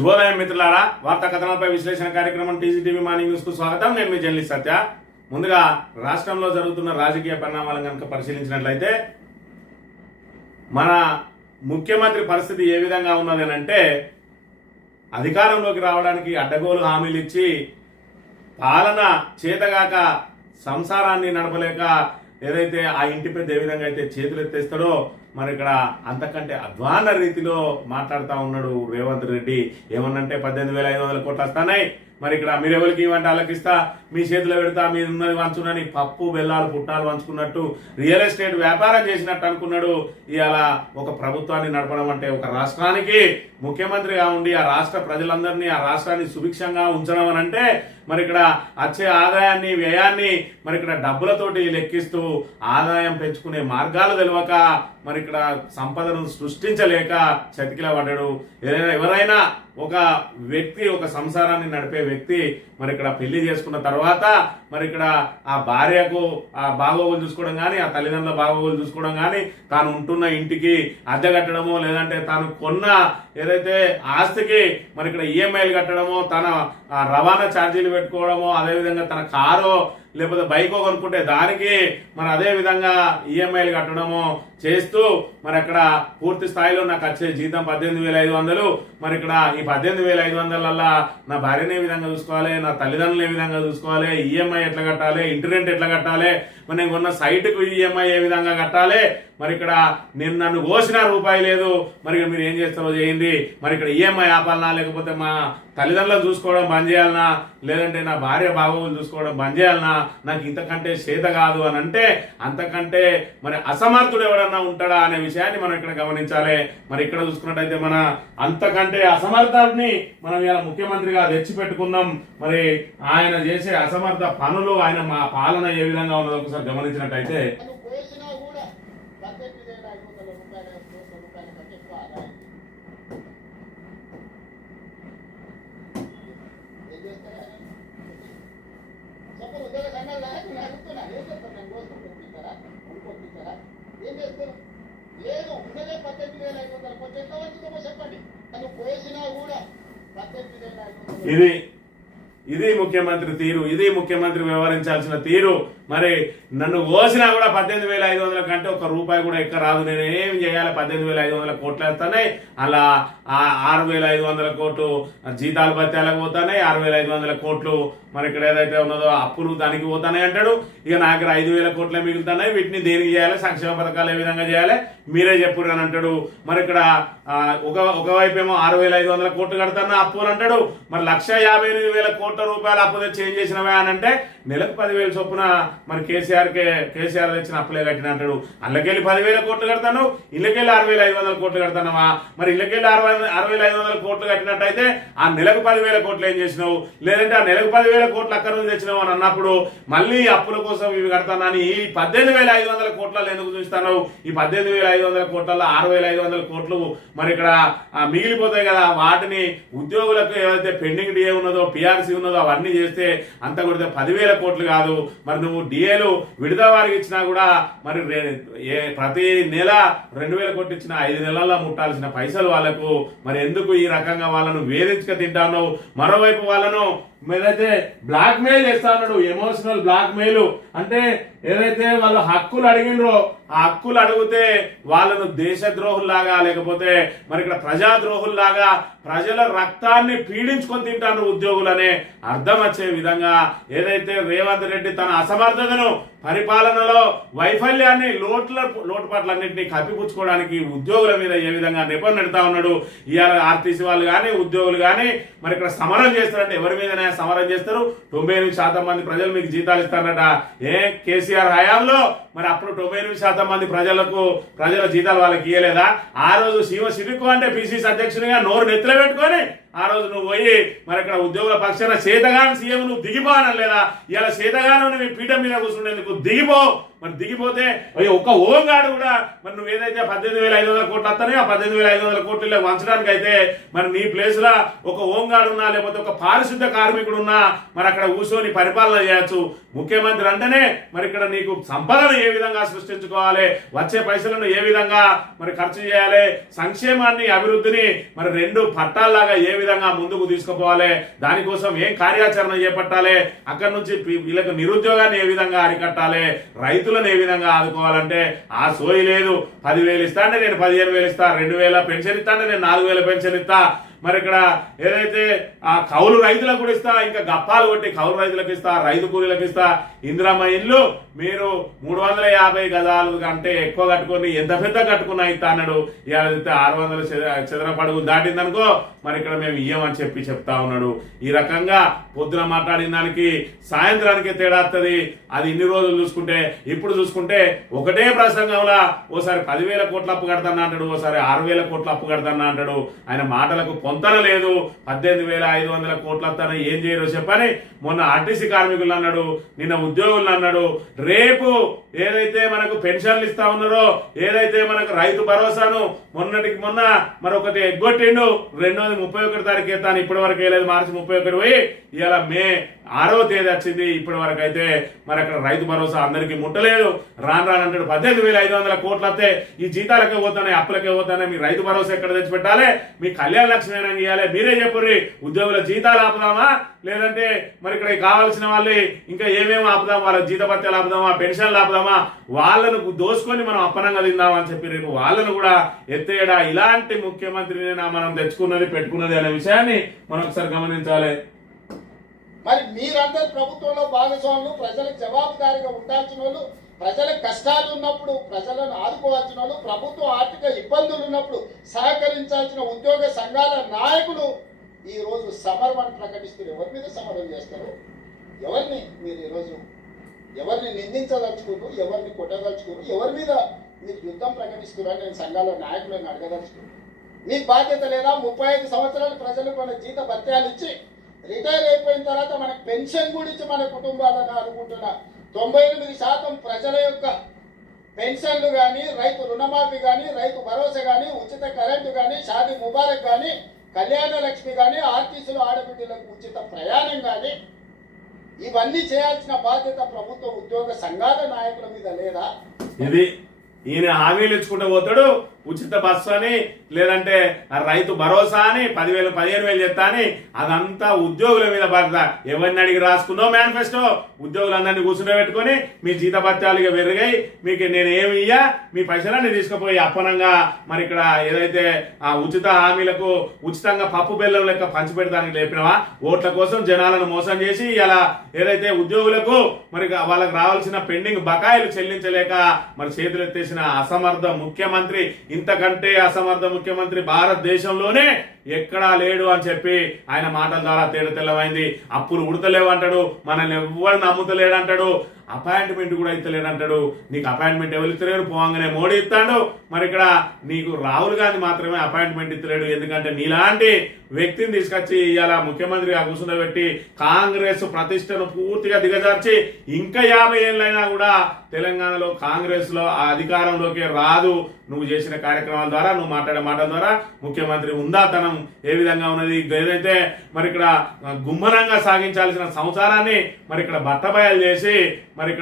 శుభోదయం మిత్రులారా, వార్తా కథనాలపై విశ్లేషణ కార్యక్రమం టీజీటీవీ మార్నింగ్ న్యూస్ కు స్వాగతం. నేను మీ జర్నలిస్ట్ సత్య. ముందుగా రాష్ట్రంలో జరుగుతున్న రాజకీయ పరిణామాలను కనుక పరిశీలించినట్లయితే మన ముఖ్యమంత్రి పరిస్థితి ఏ విధంగా ఉన్నది అంటే, అధికారంలోకి రావడానికి అడ్డగోలు హామీలు ఇచ్చి పాలన చేతగాక సంసారాన్ని నడపలేక ఏదైతే ఆ ఇంటి పెద్ద ఏ విధంగా అయితే చేతులు ఎత్తేస్తాడో మరి ఇక్కడ అంతకంటే అధ్వాన రీతిలో మాట్లాడుతూ ఉన్నాడు రేవంత్ రెడ్డి. ఏమన్నంటే 18,500 కోట్లు వస్తున్నాయి, మరి ఇక్కడ మీరు ఎవరికి ఇవ్వంటే వాళ్ళకి ఇస్తా, మీ చేతిలో పెడతా, మీరు ఉన్నది వంచునని పప్పు బెల్లాలు పుట్టాలు వంచుకున్నట్టు రియల్ ఎస్టేట్ వ్యాపారం చేసినట్టు అనుకున్నాడు. ఇవాళ ఒక ప్రభుత్వాన్ని నడపడం అంటే ఒక రాష్ట్రానికి ముఖ్యమంత్రిగా ఉండి ఆ రాష్ట్ర ప్రజలందరినీ ఆ రాష్ట్రాన్ని సుభిక్షంగా ఉంచడం అని అంటే మరి ఇక్కడ వచ్చే ఆదాయాన్ని వ్యయాన్ని మరి ఇక్కడ డబ్బులతోటి లెక్కిస్తూ ఆదాయం పెంచుకునే మార్గాలు తెలియక మరి ఇక్కడ సంపదను సృష్టించలేక చతికిల పడ్డాడు. ఎవరైనా ఒక వ్యక్తి ఒక సంసారాన్ని నడిపే వ్యక్తి మరి ఇక్కడ పెళ్లి చేసుకున్న తర్వాత మరి ఇక్కడ ఆ భార్యకు ఆ బాగోగులు చూసుకోవడం కానీ, ఆ తల్లిదండ్రుల బాగోగులు చూసుకోవడం కానీ, తాను ఉంటున్న ఇంటికి అద్దె కట్టడమో లేదంటే తాను కొన్న ఏదైతే ఆస్తికి మరి ఇక్కడ ఈఎంఐలు కట్టడమో, తన రవాణా ఛార్జీలు పెట్టుకోవడమో, అదేవిధంగా తన కారో లేకపోతే బైకో కొనుక్కుంటే దానికి మరి అదే విధంగా ఈఎంఐలు కట్టడము చేస్తూ మరి అక్కడ పూర్తి స్థాయిలో నాకు వచ్చే జీతం 18,500. మరి ఇక్కడ ఈ 18,500 నా భార్యని ఏ విధంగా చూసుకోవాలి, నా తల్లిదండ్రులు ఏ విధంగా చూసుకోవాలి, ఈఎంఐ ఎట్లా కట్టాలి, ఇంటి రెంట్ ఎట్లా కట్టాలి, మరి నేను కొన్న సైట్కు ఈఎంఐ ఏ విధంగా కట్టాలి, మరి ఇక్కడ నేను నన్ను కోసిన రూపాయి లేదు, మరి మీరు ఏం చేస్తారో చేయండి, మరి ఇక్కడ ఈఎంఐ ఆపాలనా లేకపోతే మా తల్లిదండ్రులను చూసుకోవడం బంద్ చేయాలనా లేదంటే నా భార్య బాగోగులు చూసుకోవడం బంద్ చేయాలనా, నాకు ఇంతకంటే చేత కాదు అని అంటే అంతకంటే మరి అసమర్థుడు ఎవడన్నా ఉంటాడా అనే విషయాన్ని మనం ఇక్కడ గమనించాలి. మరి ఇక్కడ చూసుకున్నట్టయితే మన అంతకంటే అసమర్థాన్ని మనం ఇలా ముఖ్యమంత్రిగా తెచ్చిపెట్టుకుందాం. మరి ఆయన చేసే అసమర్థ పనులు, ఆయన మా పాలన ఏ విధంగా ఉన్నదో ఒకసారి గమనించినట్టయితే లేదు ఉన్నదే 18,500 కోట్లు. ఎంత వంచుతామో చెప్పండి. తను పోసినా కూడా 18,500. ఇది ముఖ్యమంత్రి తీరు, ఇది ముఖ్యమంత్రి వ్యవహరించాల్సిన తీరు. మరి నన్ను కోసినా కూడా 18,500 కంటే ఒక్క రూపాయి కూడా ఎక్క రాదు. నేను ఏం చేయాలి? 18,500 కోట్లు వేస్తానే, అలా 6,500 కోట్లు జీతాలు భత్యాలకు పోతాయి, 6,500 కోట్లు మరి ఇక్కడ ఏదైతే ఉన్నదో అప్పులు దానికి పోతానే అంటాడు. ఇక నా దగ్గర 5,000 కోట్లే మిగులుతున్నాయి, వీటిని దేనికి చేయాలి, సంక్షేమ పథకాలు ఏ విధంగా చేయాలి మీరే చెప్పురు అని అంటాడు. మరి ఇక్కడ ఒకవైపు ఏమో 6,500 కోట్లు కడతానా అప్పులు అంటాడు. మరి 1,58,000 కోట్ల రూపాయలు అప్పు తెచ్చి ఏం చేసినవా అని అంటే నెలకు 10,000 చొప్పున మరి కేసీఆర్ తెచ్చిన అప్పులే కట్టిన అంటాడు. అల్లకెళ్ళి 10,000 కోట్లు కడతాను, ఇళ్ళకెళ్ళి 6,500 కోట్లు కడతానవా? మరి ఇళ్ళకెళ్ళి 6,500 కోట్లు కట్టినట్టయితే ఆ నెలకు 10,000 కోట్లు ఏం చేసినావు? లేదంటే ఆ నెలకు 10,000 కోట్లు అక్కడ నుంచి తెచ్చినావు అని అన్నప్పుడు మళ్ళీ అప్పుల కోసం ఇవి కడతానని ఈ 18,500 కోట్లలో ఎందుకు చూస్తాను? ఈ 18,500 కోట్లలో 6,500 కోట్లు మరి ఇక్కడ మిగిలిపోతాయి కదా, వాటిని ఉద్యోగులకు ఏదైతే పెండింగ్ డిఏ ఉన్నదో, పిఆర్సీ ఉన్నదో అవన్నీ చేస్తే అంత కొడితే 10,000 కోట్లు కాదు. మరి నువ్వు డిఏలు విడత వారికి ఇచ్చినా కూడా మరి ప్రతి నెల 2,000 కోట్లు ఇచ్చిన 5 నెలల్లో ముట్టాల్సిన పైసలు వాళ్ళకు మరి ఎందుకు ఈ రకంగా వాళ్ళను వేధించక తింటాను? మరోవైపు వాళ్ళను ఏదైతే బ్లాక్ మెయిల్ చేస్తా ఉన్నాడు, ఎమోషనల్ బ్లాక్ మెయిల్ అంటే ఏదైతే వాళ్ళు హక్కులు అడిగినరో ఆ హక్కులు అడిగితే వాళ్ళను దేశద్రోహుల్లాగా లేకపోతే మరి ఇక్కడ ప్రజాద్రోహుల్లాగా ప్రజల రక్తాన్ని పీడించుకొని తింటారు ఉద్యోగులనే అర్థం వచ్చే విధంగా ఏదైతే రేవంత్ రెడ్డి తన అసమర్థతను, పరిపాలనలో వైఫల్యాన్ని, లోటుపాట్లన్నింటినీ కప్పిపుచ్చుకోవడానికి ఉద్యోగుల మీద ఏ విధంగా నెపం నెడతా ఉన్నాడు. ఇవాళ ఆర్టీసీ వాళ్ళు కానీ ఉద్యోగులు కానీ మరి ఇక్కడ సమరం చేస్తారంటే ఎవరి మీదనే సమరం చేస్తారు? 98% మంది ప్రజలు మీకు జీతాలు ఇస్తారట. కేసీఆర్ హయాంలో మరి అప్పుడు 98% మంది ప్రజల జీతాలు వాళ్ళకి ఇయ్యలేదా? ఆ రోజు సివిక్కు అంటే పిసిసి అధ్యక్షునిగా నోరు నెత్తిలో పెట్టుకొని ఆ రోజు నువ్వు పోయి మరి అక్కడ ఉద్యోగుల పక్షాన చేతగాని సీఎం నువ్వు దిగిపోవడం లేదా? ఇలా చేతగాను మీ పీఠం మీద కూర్చుండేందుకు దిగిపో. మరి దిగిపోతే ఒక్క ఓంగాడు కూడా మరి నువ్వు ఏదైతే 18,500 కోట్లు వస్తానే ఆ 18,500 కోట్లు వంచడానికి అయితే మరి నీ ప్లేస్ లా ఒక ఓంగాడు ఉన్నా లేకపోతే ఒక పారిశుద్ధ కార్మికుడు ఉన్నా మరి అక్కడ కూర్చొని పరిపాలన చేయొచ్చు. ముఖ్యమంత్రి అంటేనే మరి ఇక్కడ నీకు సంపదను ఏ విధంగా సృష్టించుకోవాలి, వచ్చే పైసలను ఏ విధంగా మరి ఖర్చు చేయాలి, సంక్షేమాన్ని అభివృద్ధిని మరి రెండు పట్టాల్లాగా ఏ విధంగా ముందుకు తీసుకుపోవాలి, దానికోసం ఏం కార్యాచరణ చేపట్టాలి, అక్కడి నుంచి వీళ్ళకు నిరుద్యోగాన్ని ఏ విధంగా అరికట్టాలి, రైతులను ఏ విధంగా ఆదుకోవాలంటే ఆ సోయి లేదు. 10,000 ఇస్తా అంటే నేను 15,000 ఇస్తా, 2,000 పెన్షన్ ఇస్తా అంటే నేను 4,000 పెన్షన్ ఇస్తా. మరి ఇక్కడ ఏదైతే ఆ కౌలు రైతులకు కూడా ఇస్తా, ఇంకా గప్పాలు కొట్టి కౌలు రైతులకు ఇస్తా, రైతు కూలీలకు ఇస్తా. ఇందిరమ్మ ఇల్లు మీరు 350 గజాలు కంటే ఎక్కువ కట్టుకొని ఎంత పెద్ద కట్టుకున్నా ఇస్తా అన్నాడు. ఇవాళ 600 చదరపు అడుగులు దాటిందనుకో మరి ఇక్కడ మేము ఇయ్యమని చెప్తా ఉన్నాడు. ఈ రకంగా పొద్దున మాట్లాడిన దానికి సాయంత్రానికి తేడా వస్తుంది. అది ఇన్ని రోజులు చూసుకుంటే, ఇప్పుడు చూసుకుంటే ఒకటే ప్రసంగంలో ఓసారి 10,000 కోట్ల అప్పు కడతానా అంటాడు, ఓసారి 6,000 కోట్ల అప్పు కడతానా అంటాడు. ఆయన మాటలకు పొంతన లేదు. 18,500 కోట్ల వస్తాను ఏం చేయరు చెప్పని మొన్న ఆర్టీసీ కార్మికులు అన్నాడు, నిన్న ఉద్యోగులు అన్నాడు. రేపు ఏదైతే మనకు పెన్షన్లు ఇస్తా ఉన్నారో, ఏదైతే మనకు రైతు భరోసాను మొన్నటికి మొన్న మరొకటి ఎగ్గొట్టిండు, 31 తారీఖు ఎత్తాను, ఇప్పటి వరకు వేయలేదు. మార్చి 31 పోయి ఇవాళ మే 6వ తేదీ వచ్చింది. ఇప్పటి వరకు అయితే మరి అక్కడ రైతు భరోసా అందరికీ ముట్టలేదు. రానంటాడు 18,500 కోట్లు వస్తే ఈ జీతాలకే పోతానే, అప్పులకే పోతానే, మీ రైతు భరోసా ఎక్కడ తెచ్చిపెట్టాలి, మీ కళ్యాణ లక్ష్మి అయినా ఇవ్వాలి. మీరే చెప్పుర్రి, ఉద్యోగుల జీతాలు ఆపుదామా, లేదంటే మరి ఇక్కడ కావాల్సిన వాళ్ళు ఇంకా ఏమేమి ఆపుదాం, వాళ్ళ జీతభత్యాలు ఆపుదామా, పెన్షన్లు ఆపుదామా, వాళ్ళను దోసుకొని మనం అప్పనంగా తిందామా అని చెప్పి రేపు వాళ్ళను కూడా ఎత్తేయడా. ఇలాంటి ముఖ్యమంత్రిని మనం తెచ్చుకున్నది పెట్టుకున్నది అనే విషయాన్ని మనం ఒకసారి గమనించాలి. మరి మీరందరూ ప్రభుత్వంలో భాగస్వాములు, ప్రజలకు జవాబుదారీగా ఉండాల్సిన వాళ్ళు, ప్రజలకు కష్టాలు ఉన్నప్పుడు ప్రజలను ఆదుకోవాల్సిన వాళ్ళు, ప్రభుత్వ ఆర్థిక ఇబ్బందులు ఉన్నప్పుడు సహకరించాల్సిన ఉద్యోగ సంఘాల నాయకులు ఈ రోజు సమరం ప్రకటిస్తారు. ఎవరి మీద సమరం చేస్తారు? ఎవరిని మీరు ఈరోజు ఎవరిని నిందించదలుచుకున్నారు, ఎవరిని కొట్టదలుచుకున్నారు, ఎవరి మీద మీరు యుద్ధం ప్రకటిస్తున్నారని నేను సంఘాల నాయకులను అడగదలుచుకున్నాను. మీకు బాధ్యత లేదా? 35 సంవత్సరాలు ప్రజలకు మన జీత భత్యాలు ఇచ్చి రిటైర్ అయిపోయిన తర్వాత మనకు పెన్షన్ కూడా ఇచ్చి మన కుటుంబాలను అనుకుంటున్న 98% ప్రజల యొక్క పెన్షన్లు కానీ, రైతు రుణమాఫీ కానీ, రైతు భరోసా కానీ, ఉచిత కరెంటు కానీ, షాదీ ముబారక్ కానీ, కళ్యాణ లక్ష్మి కానీ, ఆర్టీసీలో ఆడబిడ్డలకు ఉచిత ప్రయాణం కానీ, ఇవన్నీ చేయాల్సిన బాధ్యత ప్రభుత్వ ఉద్యోగ సంఘాల నాయకుల మీద లేదా? ఇది ఈయన హామీలు ఇచ్చుకుంటూ పోతాడు. ఉచిత బస్సు అని, లేదంటే రైతు భరోసా అని, 10,000 15,000 చెప్తా అని, అదంతా ఉద్యోగుల మీద బాధ్యత. ఎవరిని అడిగి రాసుకున్నావు మేనిఫెస్టో? ఉద్యోగులందరినీ కూర్చుని పెట్టుకొని మీ జీతభత్యాలుగా పెరిగాయి, మీకు నేను ఏమి ఇయ్యా, మీ పైసలన్నీ తీసుకుపోయి అప్పనంగా మరి ఇక్కడ ఏదైతే ఆ ఉచిత హామీలకు ఉచితంగా పప్పు బెల్లం లెక్క పంచిపెడతానికి లేపినవా? ఓట్ల కోసం జనాలను మోసం చేసి ఇలా ఏదైతే ఉద్యోగులకు మరి వాళ్ళకి రావాల్సిన పెండింగ్ బకాయిలు చెల్లించలేక మరి చేతులు ఎత్తేసిన అసమర్థ ముఖ్యమంత్రి, ఇంతకంటే అసమర్థ ముఖ్యమంత్రి భారతదేశంలోనే ఎక్కడా లేడు అని చెప్పి ఆయన మాటల ద్వారా తెల్లమైంది. అప్పులు ఉడతలేవు అంటాడు, మనల్ని ఎవ్వరు నమ్ముతలేడు అంటాడు, అపాయింట్మెంట్ కూడా ఇస్తలేడంటాడు. నీకు అపాయింట్మెంట్ ఎవరు ఇస్తలేరు, పోగానే మోడీ ఇస్తాడు. మరి ఇక్కడ నీకు రాహుల్ గాంధీ మాత్రమే అపాయింట్మెంట్ ఇస్తలేడు. ఎందుకంటే నీలాంటి వ్యక్తిని తీసుకొచ్చి ఇవాళ ముఖ్యమంత్రిగా కూర్చుండబెట్టి కాంగ్రెస్ ప్రతిష్టను పూర్తిగా దిగజార్చి ఇంకా 50 ఏళ్ళైనా కూడా తెలంగాణలో కాంగ్రెస్ లో ఆ అధికారంలోకి రాదు. నువ్వు చేసిన కార్యక్రమాల ద్వారా, నువ్వు మాట్లాడే మాటల ద్వారా ముఖ్యమంత్రి ఉందాతనం ఏ విధంగా ఉన్నది, ఏదైతే మరి ఇక్కడ గుమ్మనంగా సాగించాల్సిన సంసారాన్ని మరి ఇక్కడ బట్టబయలు చేసి మరి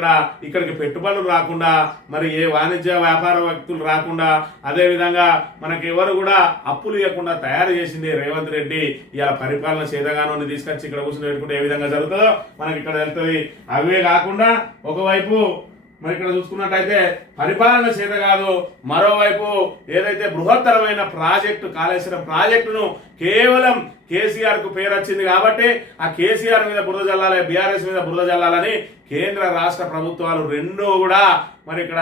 ఇక్కడికి పెట్టుబడులు రాకుండా, మరి ఏ వాణిజ్య వ్యాపార వ్యక్తులు రాకుండా, అదే విధంగా మనకి ఎవరు కూడా అప్పులు ఇవ్వకుండా తయారు చేసింది రేవంత్ రెడ్డి. ఇలా పరిపాలన చేతగానోని తీసుకొచ్చి ఇక్కడ కూర్చొని పెట్టుకుంటే ఏ విధంగా జరుగుతుందో మనకి ఇక్కడ తెలుస్తుంది. అవే కాకుండా ఒకవైపు మరి ఇక్కడ చూసుకున్నట్టయితే పరిపాలన చేత కాదు, మరోవైపు ఏదైతే బృహత్తరమైన ప్రాజెక్టు కాళేశ్వరం ప్రాజెక్టును కేవలం కేసీఆర్ కు పేరు వచ్చింది కాబట్టి ఆ కేసీఆర్ మీద బురద జల్లాలి, బీఆర్ఎస్ మీద బురద జల్లాలని కేంద్ర రాష్ట్ర ప్రభుత్వాలు రెండూ కూడా మరి ఇక్కడ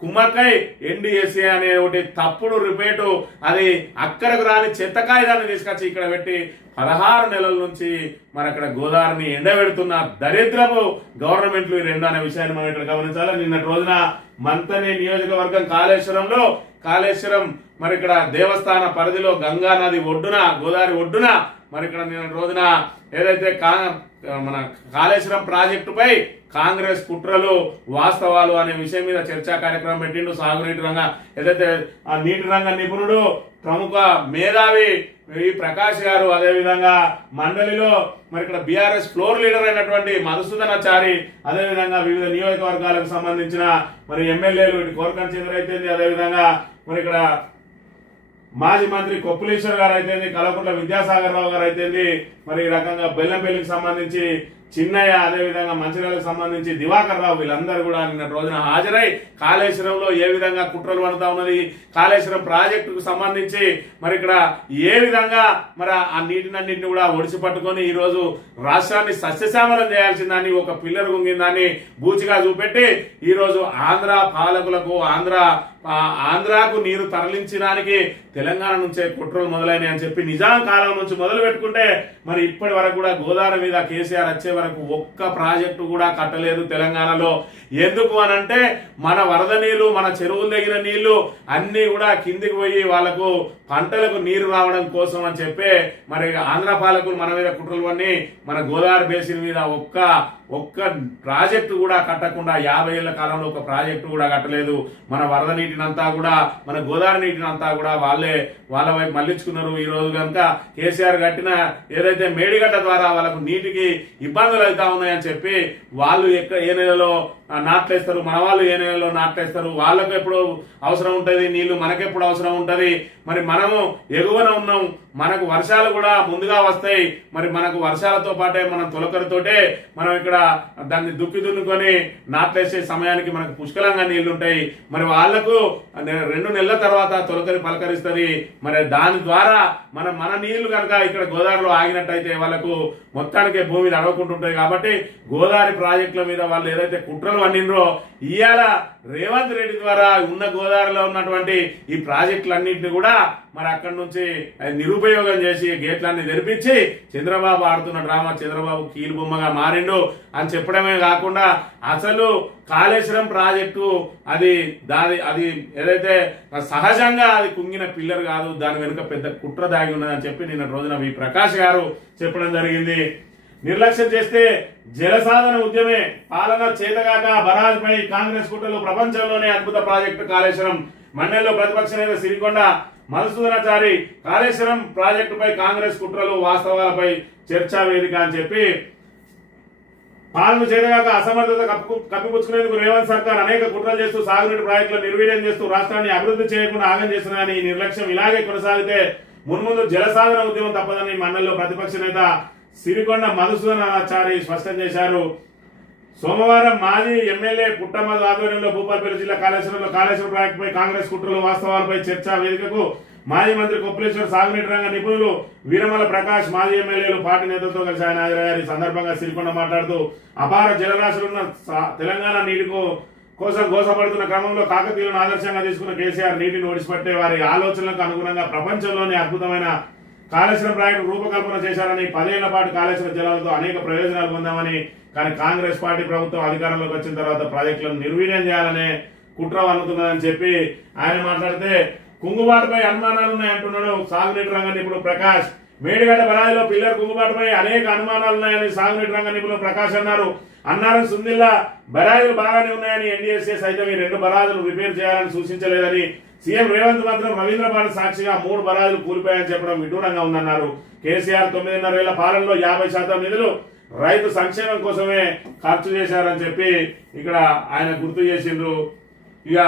కుమ్మక్కై ఎన్డీఎస్ఏ అనే ఒకటి తప్పుడు రిపేటు, అది అక్కడకు రాని చెత్త కాగితాన్ని తీసుకొచ్చి ఇక్కడ పెట్టి 16 నెలల నుంచి మరి అక్కడ గోదావరిని ఎండబెడుతున్న దరిద్రపు గవర్నమెంట్లు ఈ రెండు అనే విషయాన్ని మనం ఇక్కడ గమనించాలి. నిన్నటి రోజున మంతని నియోజకవర్గం కాళేశ్వరం మరి ఇక్కడ దేవస్థాన పరిధిలో గంగా నది ఒడ్డున, గోదావరి ఒడ్డున మరి ఇక్కడ నిన్నటి రోజున ఏదైతే మన కాళేశ్వరం ప్రాజెక్టుపై కాంగ్రెస్ కుట్రలు వాస్తవాలు అనే విషయం మీద చర్చా కార్యక్రమం పెట్టిండు. సాగునీటి రంగం ఏదైతే ఆ నీటి రంగ నిపుణుడు ప్రముఖ మేధావి ఈ ప్రకాష్ గారు, అదేవిధంగా మండలిలో మరి ఇక్కడ బీఆర్ఎస్ ఫ్లోర్ లీడర్ అయినటువంటి మధుసూదనాచారి, అదేవిధంగా వివిధ నియోజకవర్గాలకు సంబంధించిన మరి ఎమ్మెల్యేలు కోరకం చంద్ర అయితే, అదేవిధంగా మరి ఇక్కడ మాజీ మంత్రి కొప్పులేశ్వర్ గారు అయితేంది, కల్వకుంట్ల విద్యాసాగర్ రావు గారు అయితేంది, మరి ఈ రకంగా బెల్లంపల్లికి సంబంధించి చిన్నయ్య, అదేవిధంగా మంచిర్యాలకు సంబంధించి దివాకర్ రావు, వీళ్ళందరూ కూడా నిన్న రోజున హాజరై కాళేశ్వరంలో ఏ విధంగా కుట్రలు పడుతా ఉన్నది, కాళేశ్వరం ప్రాజెక్టుకు సంబంధించి మరి ఇక్కడ ఏ విధంగా మరి ఆ నీటినన్నింటిని కూడా ఒడిసి పట్టుకొని ఈ రోజు రాష్ట్రాన్ని సస్యశ్యామలం చేయాల్సిందాన్ని, ఒక పిల్లర్ గుంగిందాన్ని బూచిగా చూపెట్టి ఈ రోజు ఆంధ్ర పాలకులకు ఆంధ్రాకు నీరు తరలించడానికి తెలంగాణ నుంచే కుట్రలు మొదలైనవి అని చెప్పి నిజాం కాలం నుంచి మొదలు పెట్టుకుంటే మరి ఇప్పటి వరకు కూడా గోదావరి మీద కేసీఆర్ వచ్చే వరకు ఒక్క ప్రాజెక్టు కూడా కట్టలేదు తెలంగాణలో. ఎందుకు అనంటే మన వరద నీళ్లు, మన చెరువులు దగ్గర నీళ్లు అన్ని కూడా కిందికి పోయి వాళ్లకు పంటలకు నీరు రావడం కోసం అని చెప్పి మరి ఆంధ్ర పాలకులు మన మీద కుట్రలు పన్ని మన గోదావరి బేసిన్ మీద ఒక్క ప్రాజెక్టు కూడా కట్టకుండా 50 ఏళ్ల కాలంలో ఒక ప్రాజెక్టు కూడా కట్టలేదు. మన వరద నీటినంతా కూడా, మన గోదావరి నీటినంతా కూడా వాళ్ళ వైపు మళ్లించుకున్నారు. ఈ రోజు కనుక కేసీఆర్ కట్టిన ఏదైతే మేడిగడ్డ ద్వారా వాళ్ళకు నీటికి ఇబ్బందులు అవుతా ఉన్నాయని చెప్పి వాళ్ళు ఏ నెలలో నాట్లేస్తారు, మన వాళ్ళు ఏ నెలలో నాట్లేస్తారు, వాళ్ళకు ఎప్పుడు అవసరం ఉంటుంది నీళ్లు, మనకెప్పుడు అవసరం ఉంటుంది. మరి మనము ఎగువన ఉన్నాం, మనకు వర్షాలు కూడా ముందుగా వస్తాయి. మరి మనకు వర్షాలతో పాటే మనం తొలకరితోటే మనం ఇక్కడ దాన్ని దున్నుకొని నాట్లేసే సమయానికి మనకు పుష్కలంగా నీళ్లు ఉంటాయి. మరి వాళ్లకు 2 నెలల తర్వాత తొలకరి పలకరిస్తుంది. మరి దాని ద్వారా మన నీళ్లు కనుక ఇక్కడ గోదావరిలో ఆగినట్టయితే వాళ్ళకు మొత్తానికే భూమి అడవకుంటుంటుంది. కాబట్టి గోదావరి ప్రాజెక్టుల మీద వాళ్ళు ఏదైతే కుట్రలు వండినరో ఇవాళ రేవంత్ రెడ్డి ద్వారా ఉన్న గోదావరిలో ఉన్నటువంటి ఈ ప్రాజెక్టులన్నింటినీ కూడా మరి అక్కడి నుంచి నిరుపయోగం చేసి గేట్లన్నీ తెరిపించి చంద్రబాబు ఆడుతున్న డ్రామా, చంద్రబాబు కీలు బొమ్మగా మారిండు అని చెప్పడమే కాకుండా అసలు కాళేశ్వరం ప్రాజెక్టు అది ఏదైతే సహజంగా అది కుంగిన పిల్లర్ కాదు, దాని వెనుక పెద్ద కుట్ర దాగి ఉన్నదని చెప్పి నిన్న రోజున వి ప్రకాష్ గారు చెప్పడం జరిగింది. నిర్లక్ష్యం చేస్తే జలసాధన ఉద్యమే, పాలన చేతగాక బరాజ్పై కాంగ్రెస్ కుట్రలు, ప్రపంచంలోనే అద్భుత ప్రాజెక్టు కాళేశ్వరం. మండలిలో ప్రతిపక్ష నేత సిరికొండ మధుసూదనాచారి కాళేశ్వరం ప్రాజెక్టుపై కాంగ్రెస్ కుట్రలు, వాస్తవాలపై చర్చా వేదిక అని చెప్పి పాలన చేతగాక అసమర్థత కప్పిపుచ్చుకునేందుకు రేవంత్ సర్కార్ అనేక కుట్రలు చేస్తూ సాగునీటి ప్రాజెక్టులు నిర్వీర్యం చేస్తూ రాష్ట్రాన్ని అభివృద్ధి చేయకుండా ఆగం చేస్తున్నారని, ఈ నిర్లక్ష్యం ఇలాగే కొనసాగితే మున్ముందు జలసాధన ఉద్యమం తప్పదని మండలిలో ప్రతిపక్ష నేత సిరికొండ మధుసూదనాచారి స్పష్టం చేశారు. సోమవారం మాజీ ఎమ్మెల్యే పుట్టమధు ఆధ్వర్యంలో భూపాలపల్లి జిల్లా కాళేశ్వరంలో కాళేశ్వరం ప్రాజెక్టుపై కాంగ్రెస్ కుట్రలు, వాస్తవాలపై చర్చా వేదికకు మాజీ మంత్రి కొప్పులేశ్వర్, సాగునీటి రంగ నిపుణులు వీరమల ప్రకాష్, మాజీ ఎమ్మెల్యేలు, పార్టీ నేతలతో కలిసి ఆయన హాజరయ్యారు. ఈ సందర్భంగా సిరికొండ మాట్లాడుతూ అపార జలరాశులున్న తెలంగాణ నీటి కోసం గోసపడుతున్న క్రమంలో కాకతీయులను ఆదర్శంగా తీసుకున్న కేసీఆర్ నీటిని ఓడిసిపట్టే వారి ఆలోచనలకు అనుగుణంగా ప్రపంచంలోనే అద్భుతమైన కాళేశ్వరం ప్రాజెక్టు రూపకల్పన చేశారని, 10 ఏళ్ల పాటు కాళేశ్వరం జలాలతో అనేక ప్రయోజనాలు పొందామని, కానీ కాంగ్రెస్ పార్టీ ప్రభుత్వం అధికారంలోకి వచ్చిన తర్వాత ప్రాజెక్టులను నిర్వీర్యం చేయాలనే కుట్ర వన్నుతున్నదని చెప్పి ఆయన మాట్లాడితే, కుంగుబాటుపై అనుమానాలు ఉన్నాయంటున్నాడు సాగునీటి రంగ నిపుణుడు ప్రకాష్. మేడిగడ్డ బరాయిలో పిల్లర్ కుంగుబాటుపై అనేక అనుమానాలు ఉన్నాయని సాగునీటి రంగ నిపుణులు ప్రకాష్ అన్నారు. అన్నారం సుందిల్లా బరాయిలు బాగానే ఉన్నాయని, ఎన్డీఎస్ఏ సైతం ఈ 2 బరాజులు రిపేర్ చేయాలని సూచించలేదని, సీఎం రేవంత్ మాత్రం రవీంద్రపాడు సాక్షిగా 3 బరాజులు కూలిపోయాయని చెప్పడం విడ్డూరంగా ఉందన్నారు. కేసీఆర్ 9.5 ఏళ్ల పాలనలో 50% నిధులు రైతు సంక్షేమం కోసమే ఖర్చు చేశారని చెప్పి ఇక్కడ ఆయన గుర్తు చేసిండ్రు. ఇక